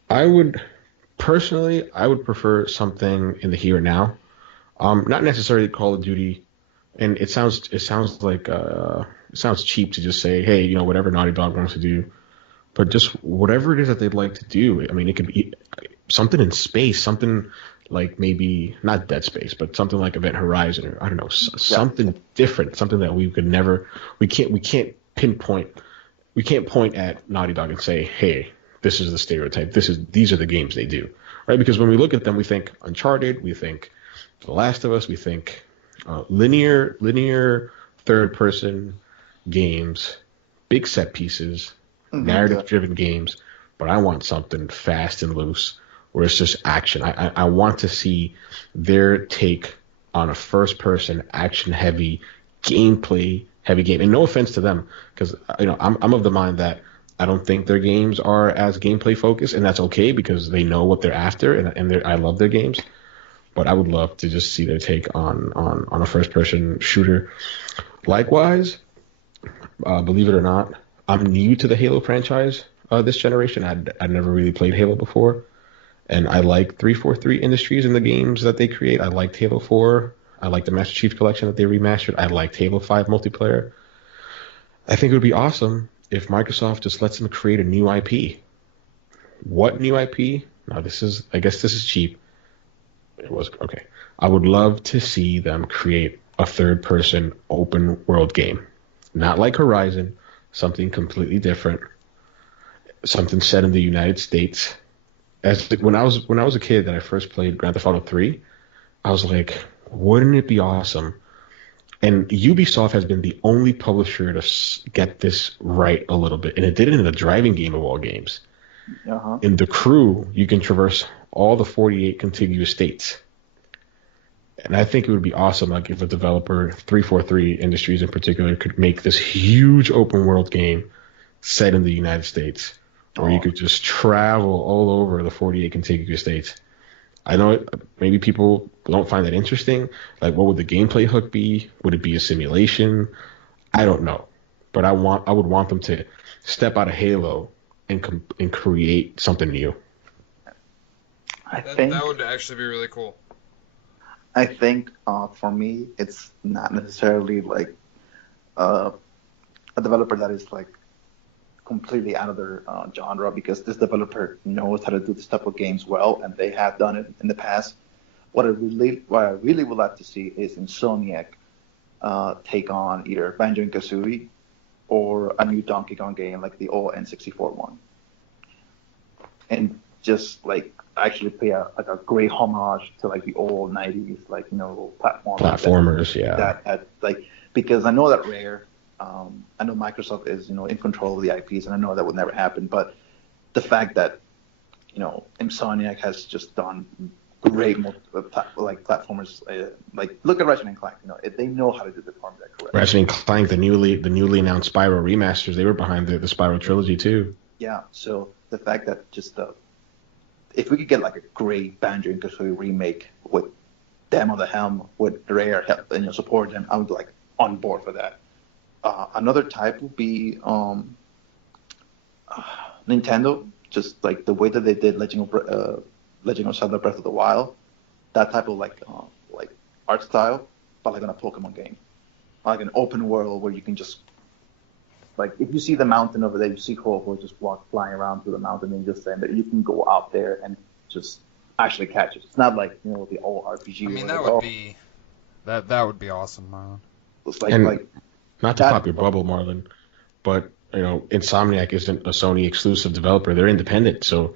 I would prefer something in the here and now. Not necessarily Call of Duty, and it sounds like it sounds cheap to just say, hey, whatever Naughty Dog wants to do, but just whatever it is that they'd like to do. I mean, it could be something in space, something like maybe not Dead Space, but something like Event Horizon, or I don't know, something different, something that we can't point at Naughty Dog and say, hey, this is the stereotype, these are the games they do, right? Because when we look at them, we think Uncharted, we think The Last of Us, we think linear third-person games, big set pieces, narrative-driven games, but I want something fast and loose where it's just action. I want to see their take on a first-person, action-heavy, gameplay-heavy game. And no offense to them, because I'm of the mind that I don't think their games are as gameplay-focused, and that's okay because they know what they're after, and I love their games. But I would love to just see their take on a first-person shooter. Likewise, believe it or not, I'm new to the Halo franchise this generation. I'd never really played Halo before. And I like 343 Industries in the games that they create. I liked Halo 4. I liked the Master Chief Collection that they remastered. I liked Halo 5 multiplayer. I think it would be awesome if Microsoft just lets them create a new IP. What new IP? Now, I guess this is cheap. It was okay. I would love to see them create a third-person open world game. Not like Horizon, something completely different. Something set in the United States. When I was a kid and I first played Grand Theft Auto 3, I was like, wouldn't it be awesome? And Ubisoft has been the only publisher to get this right a little bit, and it did it in the driving game of all games. Uh-huh. In The Crew, you can traverse all the 48 contiguous states. And I think it would be awesome, like if a developer, 343 Industries in particular, could make this huge open world game set in the United States, where you could just travel all over the 48 contiguous states. I know maybe people don't find that interesting. Like, what would the gameplay hook be? Would it be a simulation? I don't know. But I would want them to step out of Halo and create something new. I think that would actually be really cool. I think for me, it's not necessarily like a developer that is like completely out of their genre, because this developer knows how to do this type of games well, and they have done it in the past. What I really would like to see is Insomniac take on either Banjo and Kazooie or a new Donkey Kong game like the old N64 one, and just like actually pay a great homage to like the old '90s platformers. That like, because I know that Rare. I know Microsoft is, in control of the IPs, and I know that would never happen. But the fact that, Insomniac has just done great platformers, like look at Ratchet and Clank. They know how to do the formula correctly. Ratchet and Clank, the newly announced Spyro remasters, they were behind the Spyro trilogy too. Yeah. So the fact that just if we could get like a great Banjo and Kazooie remake with them on the helm with Rare help and support them, I would like on board for that. Another type would be Nintendo, just like the way that they did Legend of Zelda Breath of the Wild, that type of like art style, but like on a Pokemon game, like an open world where you can just like if you see the mountain over there, you see Ho just walk flying around through the mountain and just saying that you can go out there and just actually catch it. It's not like the old RPG. I mean that would be awesome, Marlon. It's like not to pop your bubble, Marlon, but Insomniac isn't a Sony exclusive developer. They're independent, so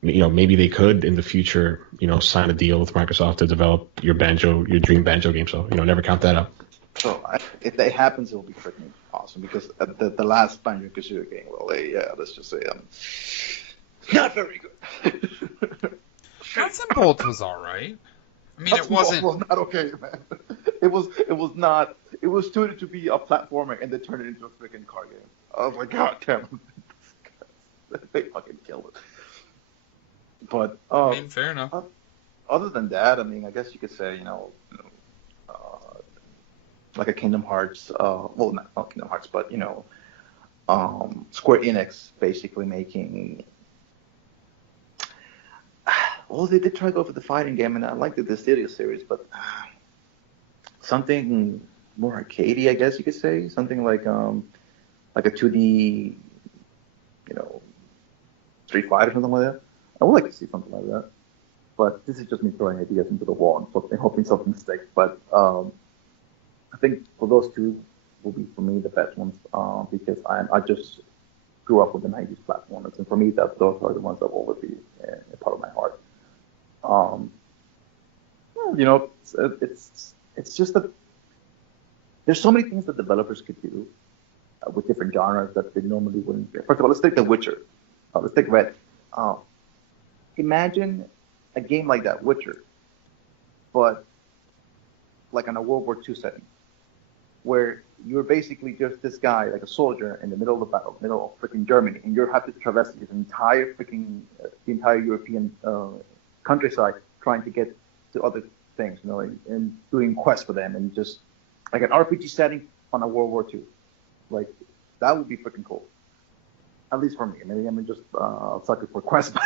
maybe they could in the future, sign a deal with Microsoft to develop your dream Banjo game. So never count that out. So if that happens, it'll be freaking awesome because the last Banjo Kazooie game, let's just say not very good. Nuts and Bolts was all right. I mean, it wasn't. Was not okay, man. It was not. It was suited to be a platformer, and they turned it into a freaking car game. I was like, God damn it. They fucking killed it. But I mean, fair enough. Other than that, I mean, I guess you could say, like a Kingdom Hearts. Well, not Kingdom Hearts, but Square Enix basically making. Well, they did try to go for the fighting game, and I liked the Dissidia series, but something more arcadey, I guess you could say. Something like a 2D, Street Fighter or something like that. I would like to see something like that. But this is just me throwing ideas into the wall and hoping something sticks. But I think for those two will be, for me, the best ones because I just grew up with the 90s platformers. And for me, those are the ones that will always be a part of my heart. It's just that there's so many things that developers could do with different genres that they normally wouldn't do. First of all, let's take The Witcher. Let's take Red. Imagine a game like that, Witcher, but like in a World War II setting, where you're basically just this guy, like a soldier in the middle of the battle, middle of freaking Germany, and you have to traverse the entire European countryside trying to get to other things, and doing quests for them, and just like an RPG setting on a World War II. Like, that would be freaking cool. At least for me. Maybe I'm just a sucker for quests.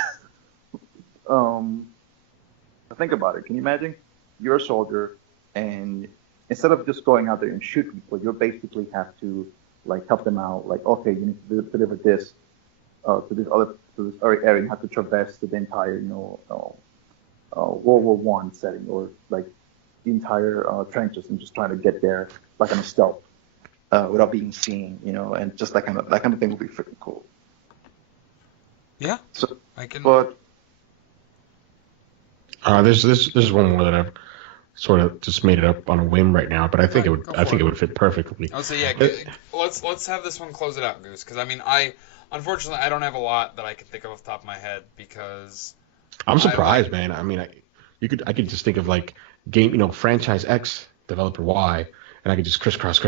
Think about it. Can you imagine? You're a soldier, and instead of just going out there and shoot people, you basically have to like help them out. Like, okay, you need to deliver this to this area. You have to traverse the entire, World War One setting, or like the entire trenches, and just trying to get there like on a stealth without being seen, and just that kind of thing would be freaking cool. Yeah. So I can. But there's one more that I've sort of just made it up on a whim right now, but I think it would fit perfectly. I'll say let's have this one close it out, Goose, because I mean unfortunately I don't have a lot that I can think of off the top of my head because I'm surprised, man. I mean, I could just think of like game, franchise X, developer Y, and I could just crisscross.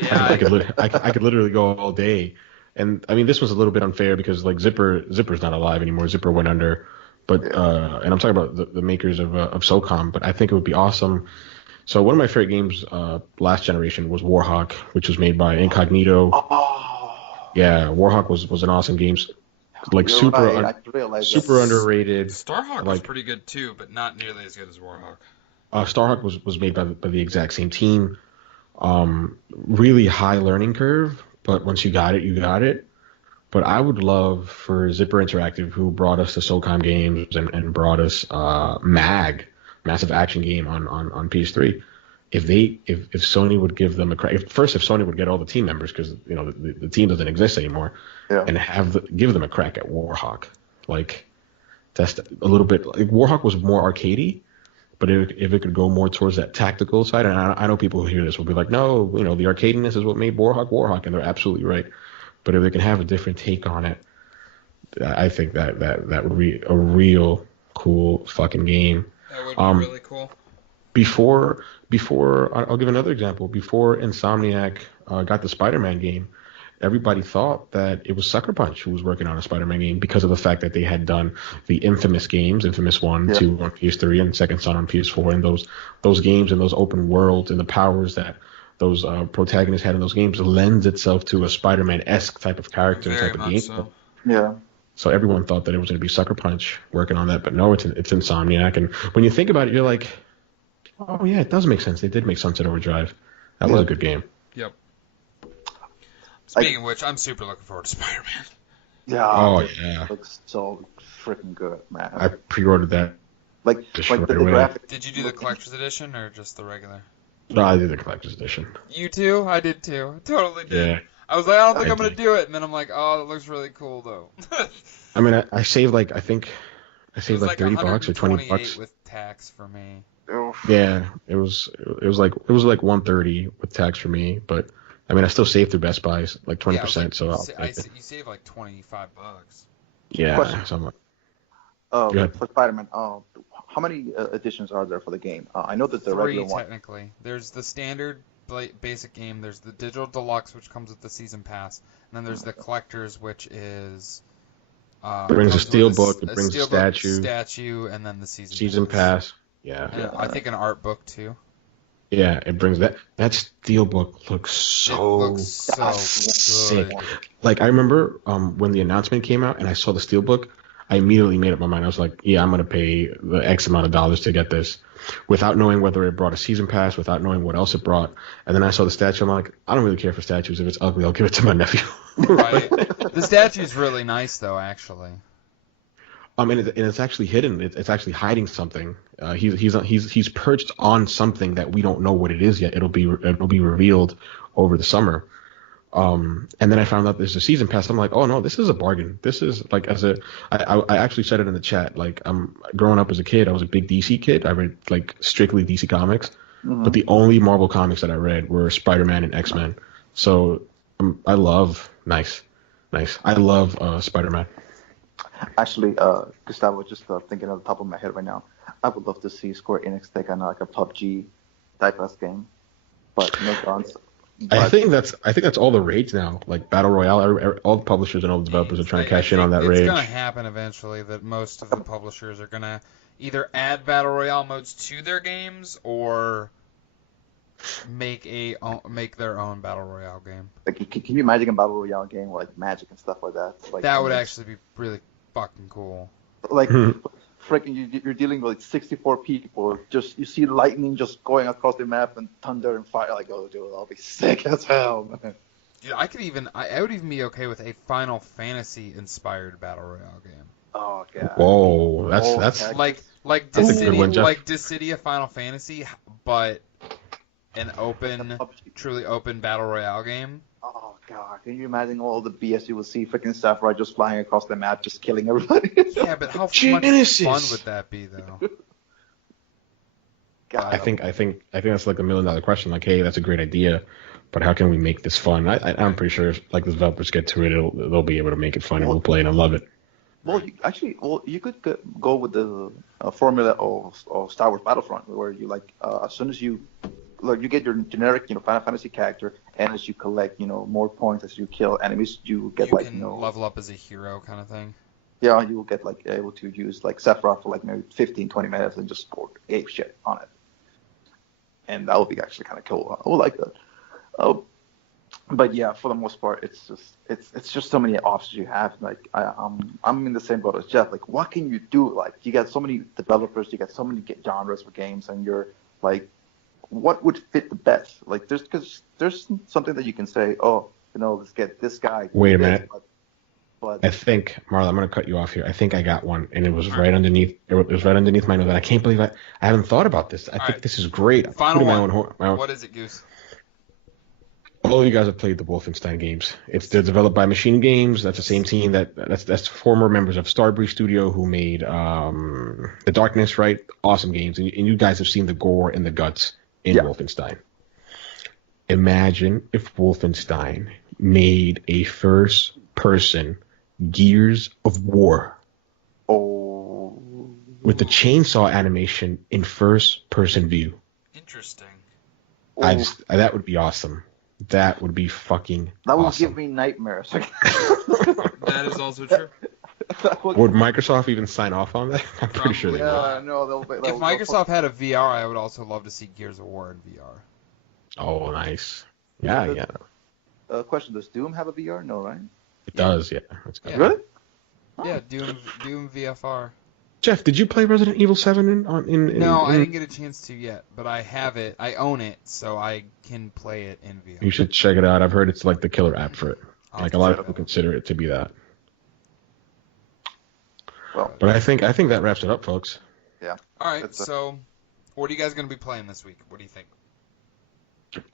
Yeah, I could literally go all day. And I mean, this was a little bit unfair because like Zipper's not alive anymore. Zipper went under, but and I'm talking about the makers of SOCOM. But I think it would be awesome. So one of my favorite games last generation was Warhawk, which was made by Incognito. Oh. Yeah, Warhawk was an awesome game. Like super underrated. Starhawk was pretty good too, but not nearly as good as Warhawk. Starhawk was made by the exact same team. Really high learning curve, but once you got it, you got it. But I would love for Zipper Interactive, who brought us the SOCOM games and brought us Massive Action Game on PS3, if Sony would give them a crack. If Sony would get all the team members, because the team doesn't exist anymore, and give them a crack at Warhawk. Like, that's a little bit like Warhawk was more arcadey, but if it could go more towards that tactical side, and I know people who hear this will be like, no, the arcadiness is what made Warhawk, and they're absolutely right. But if they can have a different take on it, I think that would be a real cool fucking game. That would be really cool. Before I'll give another example. Before Insomniac got the Spider-Man game, everybody thought that it was Sucker Punch who was working on a Spider-Man game because of the fact that they had done the infamous games, Infamous 1, 2 on PS3, and Second Son on PS4, and those games and those open worlds and the powers that those protagonists had in those games lends itself to a Spider-Man-esque type of character and Very type of much game. so. Yeah. So everyone thought that it was going to be Sucker Punch working on that, but no, it's Insomniac. And when you think about it, you're like, oh yeah, it does make sense. They did make Sunset Overdrive. That was a good game. Yep. Speaking of which, I'm super looking forward to Spider-Man. Yeah. Oh yeah. It looks so freaking good, man. I pre-ordered that. Like right the away. graphic. Did you do the collector's edition or just the regular? No, I did the collector's edition. You too? I did too. I totally did. Yeah. I was like, I don't think I I'm going to did. do it. And then I'm like, oh, that looks really cool, though. I mean, I saved like I saved like $30 or $20. With tax for me. Yeah, it was like 130 with tax for me, but I mean, I still saved through Best Buy's like 20%. Yeah, like, so you save like $25. yeah. Question. So I'm like, Oh, Go ahead. for Spider-Man, how many editions are there for the game? I know that the 3 regular one. technically. There's the standard basic game. There's the digital deluxe, which comes with the season pass, and then there's the collector's, which is it brings a comes with steelbook, it brings a steelbook, statue, and then the season pass. Yeah. And I think an art book too. Yeah, it brings that steelbook looks so, It looks so sick. good. Like I remember when the announcement came out and I saw the steelbook, I immediately made up my mind. I was like, yeah, I'm gonna pay the X amount of dollars to get this, without knowing whether it brought a season pass, without knowing what else it brought. And then I saw the statue. I'm like, I don't really care for statues. If it's ugly, I'll give it to my nephew. Right. The statue's really nice though, actually. And it's actually hidden. It's actually hiding something. He's perched on something that we don't know what it is yet. It'll be revealed over the summer. And then I found out there's a season pass. I'm like, oh no, this is a bargain. This is like I actually said it in the chat. Like growing up as a kid, I was a big DC kid. I read like strictly DC comics, but the only Marvel comics that I read were Spider-Man and X-Men. So I love I love Spider-Man. Actually, Gustavo, just thinking on the top of my head right now, I would love to see Square Enix take on like a PUBG type of game, but no guns. I think that's all the rage now. Like Battle Royale, all the publishers and all the developers are trying to cash in on that rage. It's gonna happen eventually that most of the publishers are gonna either add Battle Royale modes to their games or make their own Battle Royale game. Like, can you imagine a Battle Royale game like Magic and stuff like that? Like, That would actually be really fucking cool. like freaking you're dealing with like 64 people. Just you see lightning just going across the map and thunder and fire. Like, oh dude, I'll be sick as hell, man. Dude, I would even be okay with a Final Fantasy inspired Battle Royale game. Oh god. Whoa, that's heck. Like That's a good one, Jeff. Dissidia Final Fantasy, but an truly open Battle Royale game. Oh god, can you imagine all the BS you will see freaking Saffron just flying across the map, just killing everybody? Yeah, but how much Genesis. fun would that be, though? God, I think that's like $1 million question. Like, hey, that's a great idea, but how can we make this fun? I'm pretty sure like the developers get to it, they'll be able to make it fun and we'll play it and love it. Well, you could go with the formula of Star Wars Battlefront, where you like as soon as you get your generic Final Fantasy character, and as you collect more points as you kill enemies, you get level up as a hero kind of thing. Yeah, you will get like able to use like Sephiroth for like maybe 15-20 minutes and just score ape shit on it, and that would be actually kind of cool. I would like that. But yeah, for the most part, it's just so many options you have. Like I'm in the same boat as Jeff. Like, what can you do? Like, you got so many developers, you got so many genres for games, and you're like, what would fit the best? Like, there's something that you can say, oh, let's get this guy. Wait a minute. But I think, Marla, I'm gonna cut you off here. I think I got one, and it was right underneath. It was right underneath my nose. And I can't believe I haven't thought about this. I think this is great. Final one. My own. What is it, Goose? All of you guys have played the Wolfenstein games. They're developed by Machine Games. That's the same team that's former members of Starbreeze Studio who made The Darkness, right? Awesome games, and you guys have seen the gore and the guts in Wolfenstein. Imagine if Wolfenstein made a first-person Gears of War with the chainsaw animation in first-person view. Interesting. That would be awesome. That would be fucking That would awesome. give me nightmares. That is also true. Would Microsoft even sign off on that? I'm pretty sure they would. Yeah, no, If Microsoft had a VR, I would also love to see Gears of War in VR. Oh, nice. Yeah. Question: does Doom have a VR? No, right? It does, yeah. It's good. Yeah. Really? Yeah, Doom VFR. Jeff, did you play Resident Evil 7 in No, I didn't get a chance to yet, but I have it. I own it, so I can play it in VR. You should check it out. I've heard it's like the killer app for it. Like a lot of check it people out. consider it to be that. Well, But I think that wraps it up, folks. All right, It's a- so what are you guys going to be playing this week? What do you think?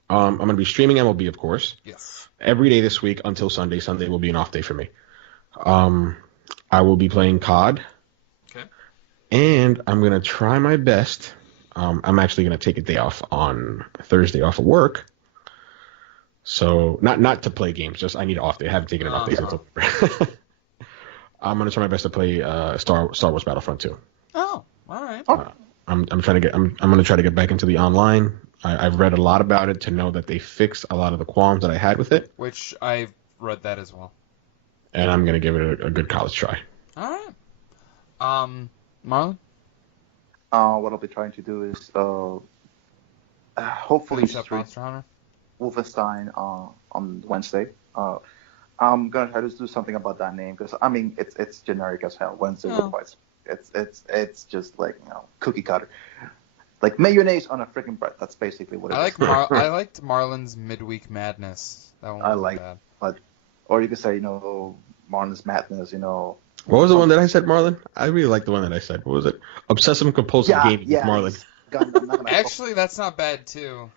I'm going to be streaming MLB, of course, Yes. every day this week until Sunday. Sunday will be an off day for me. I will be playing COD. Okay. And I'm going to try my best. I'm actually going to take a day off on Thursday off of work. So not to play games, just I need an off day. I haven't taken an off day since October. I'm going to try my best to play Star Wars Battlefront 2. Oh, all right. I'm going to try to get back into the online. I've read a lot about it to know that they fixed a lot of the qualms that I had with it, Which I've read that as well. and I'm going to give it a good college try. All right. Marlon? what I'll be trying to do is hopefully Finish up stream Monster Hunter? Wolfenstein on Wednesday. I'm gonna try to do something about that name because I mean it's generic as hell. Wednesday Oh. with it's just like cookie cutter, like mayonnaise on a freaking bread. That's basically what it is. I liked Marlon's Midweek Madness. That one I wasn't like- bad. Or you could say Marlins Madness. What was the one that I said, Marlon? I really like the one that I said. What was it? Obsessive compulsive gaming with Marlon. Actually, that's not bad, too.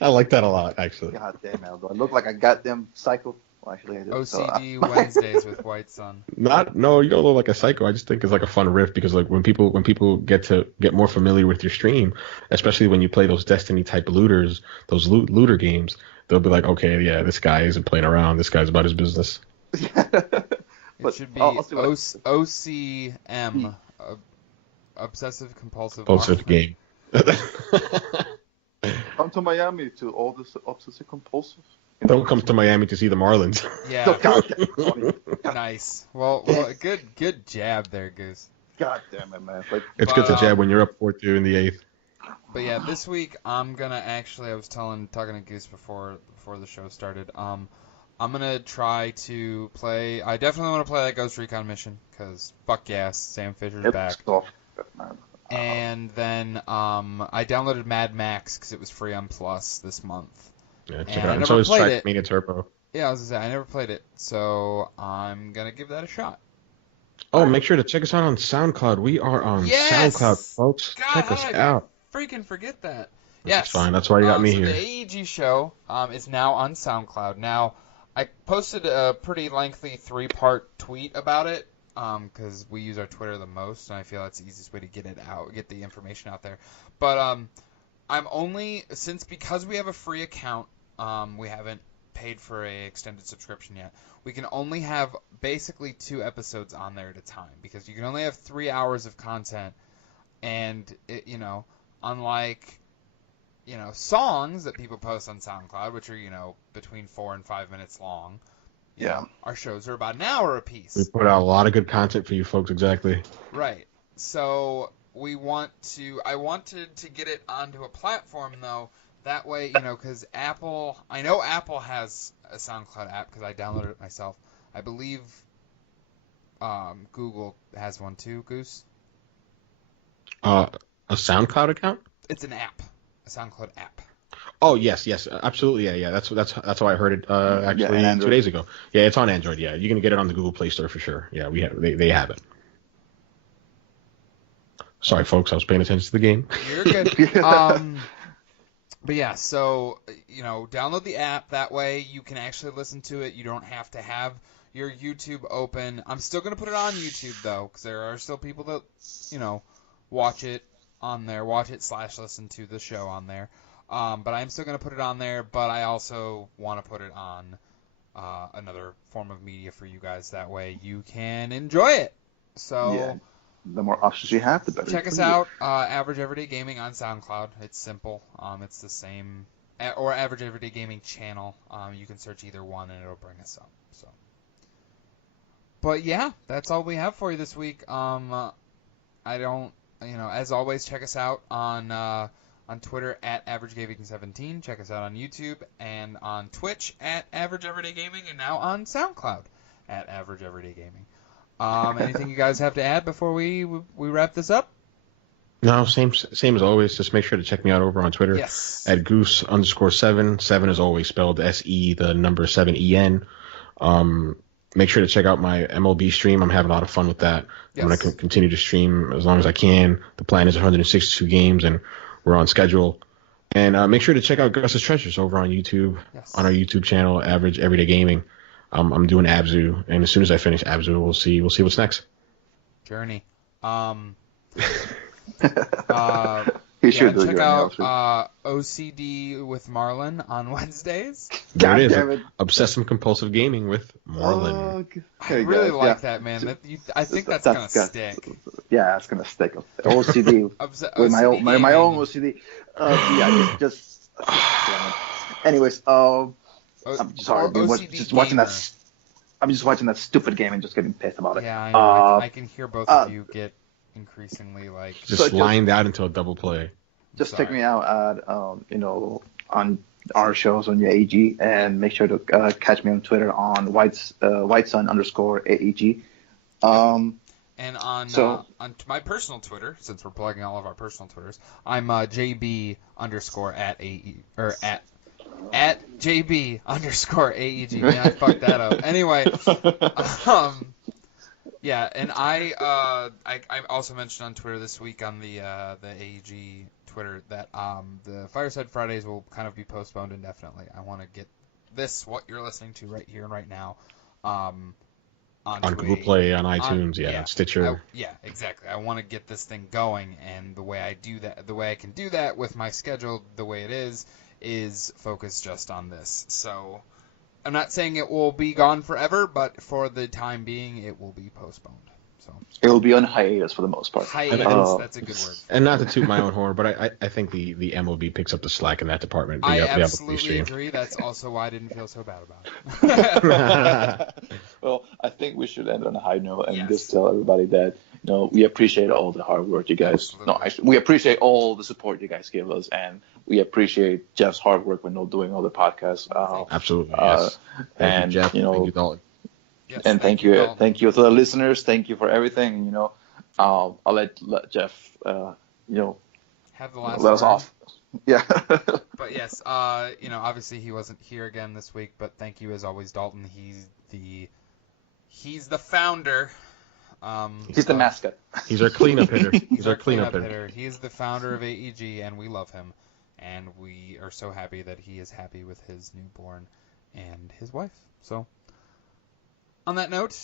I like that a lot, actually. God damn it! Do I look like a goddamn psycho? Well, actually, I do. OCD Wednesdays with White Sun. No, you don't look like a psycho. I just think it's like a fun riff because like when people get more familiar with your stream, especially when you play those Destiny type looters, those looter games, they'll be like, okay, yeah, this guy isn't playing around. This guy's about his business. It should be I'll see what OCM, Obsessive Compulsive Compulsive game. Come to Miami to all this obsessive compulsive. Don't come to Miami to see the Marlins. Yeah, God nice. Well, good jab there, Goose. damn it, man! Like, It's good to jab when you're up 4-2 in the 8th. But yeah, this week I'm gonna I was talking to Goose before the show started. I'm gonna try to play. I definitely want to play that Ghost Recon mission because fuck yes, Sam Fisher's back. soft, man. And then I downloaded Mad Max because it was free on Plus this month. Yeah, check And it I out. And never so is played it. Trackmania Turbo. Yeah, I was gonna say I never played it, so I'm gonna give that a shot. Oh, make sure to check us out on SoundCloud. We are on Yes! SoundCloud, folks. God, check how us did I out. freaking forget that. That's Yes. fine. That's why you got me so here. The AEG show is now on SoundCloud. Now, I posted a pretty lengthy 3-part tweet about it because we use our Twitter the most, and I feel that's the easiest way to get the information out there. But I'm only because we have a free account, we haven't paid for a extended subscription yet. We can only have basically 2 episodes on there at a time because you can only have 3 hours of content, and unlike songs that people post on SoundCloud, which are, between 4 and 5 minutes long. Our shows are about an hour apiece. We put out a lot of good content for you folks, exactly. Right. So I wanted to get it onto a platform, though. That way, because I know Apple has a SoundCloud app because I downloaded it myself. I believe Google has one too, Goose. A SoundCloud account? It's an app. A SoundCloud app. Oh yes, absolutely, yeah. That's how I heard it actually and 2 days ago. Yeah, it's on Android. Yeah, you can get it on the Google Play Store for sure. Yeah, they have it. Sorry, folks, I was paying attention to the game. You're good. But yeah, so download the app. That way you can actually listen to it. You don't have to have your YouTube open. I'm still gonna put it on YouTube though, because there are still people that watch it on there, /listen to the show on there. But I'm still gonna put it on there. But I also want to put it on another form of media for you guys. That way you can enjoy it. So. Yeah. The more options you have, the better. Check us out, Average Everyday Gaming on SoundCloud. It's simple. It's the same or Average Everyday Gaming channel. You can search either one and it'll bring us up. So, but yeah, that's all we have for you this week. As always, check us out on Twitter at AverageGaming17. Check us out on YouTube and on Twitch at Average Everyday Gaming, and now on SoundCloud at Average Everyday Gaming. Anything you guys have to add before we wrap this up? No, same as always. Just make sure to check me out over on Twitter at Goose_7. 7 is always spelled SE, the number 7EN. Make sure to check out my MLB stream. I'm having a lot of fun with that. Yes. I'm going to continue to stream as long as I can. The plan is 162 games, and we're on schedule. And make sure to check out Gus's Treasures over on YouTube, on our YouTube channel, Average Everyday Gaming. I'm doing Abzu, and as soon as I finish Abzu, we'll see what's next. Journey. Check out OCD with Marlin on Wednesdays. There it is. Obsessive Compulsive Gaming with Marlin. I really like that, man. I think that's gonna stick. Yeah, it's gonna stick. OCD with my own OCD. Anyways, I'm sorry. I'm just watching that stupid game and just getting pissed about it. Yeah, I can hear both of you get increasingly just lined out into a double play. Just check me out at on our shows on your AEG, and make sure to catch me on Twitter on Whitesun_AEG. And on my personal Twitter, since we're plugging all of our personal Twitters, I'm at JB_AEG. Man, I fucked that up. Anyway, yeah, and I also mentioned on Twitter this week on the AEG Twitter that the Fireside Fridays will kind of be postponed indefinitely. I want to get what you're listening to right here and right now on Google Play, on iTunes, Stitcher. Exactly. I want to get this thing going, and the way I can do that with my schedule the way it is focused just on this. So I'm not saying it will be gone forever, but for the time being, it will be postponed. So it will be on hiatus for the most part. Hiatus, that's a good word. And not to toot my own horn, but I think the MLB picks up the slack in that department. I absolutely agree. That's also why I didn't feel so bad about it. Well, I think we should end on a high note and just tell everybody that we appreciate all the hard work you guys. Absolutely. No, actually, we appreciate all the support you guys give us, and we appreciate Jeff's hard work when doing all the podcasts. Absolutely, yes. Thank you, Jeff. Thank you, Dalton. Yes, and thank you to the listeners. Thank you for everything. I'll let Jeff, have the last let us off. Yeah. But yes, obviously he wasn't here again this week, but thank you as always, Dalton. He's the founder. He's the mascot. He's our cleanup hitter. He's our cleanup hitter. He is the founder of AEG, and we love him. And we are so happy that he is happy with his newborn and his wife. So, on that note,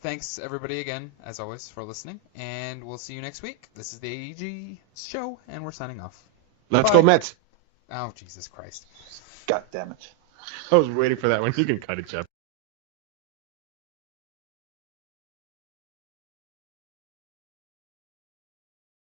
thanks everybody again, as always, for listening. And we'll see you next week. This is the AEG show, and we're signing off. Let's go Mets. Oh, Jesus Christ. God damn it. I was waiting for that one. You can cut it, Jeff.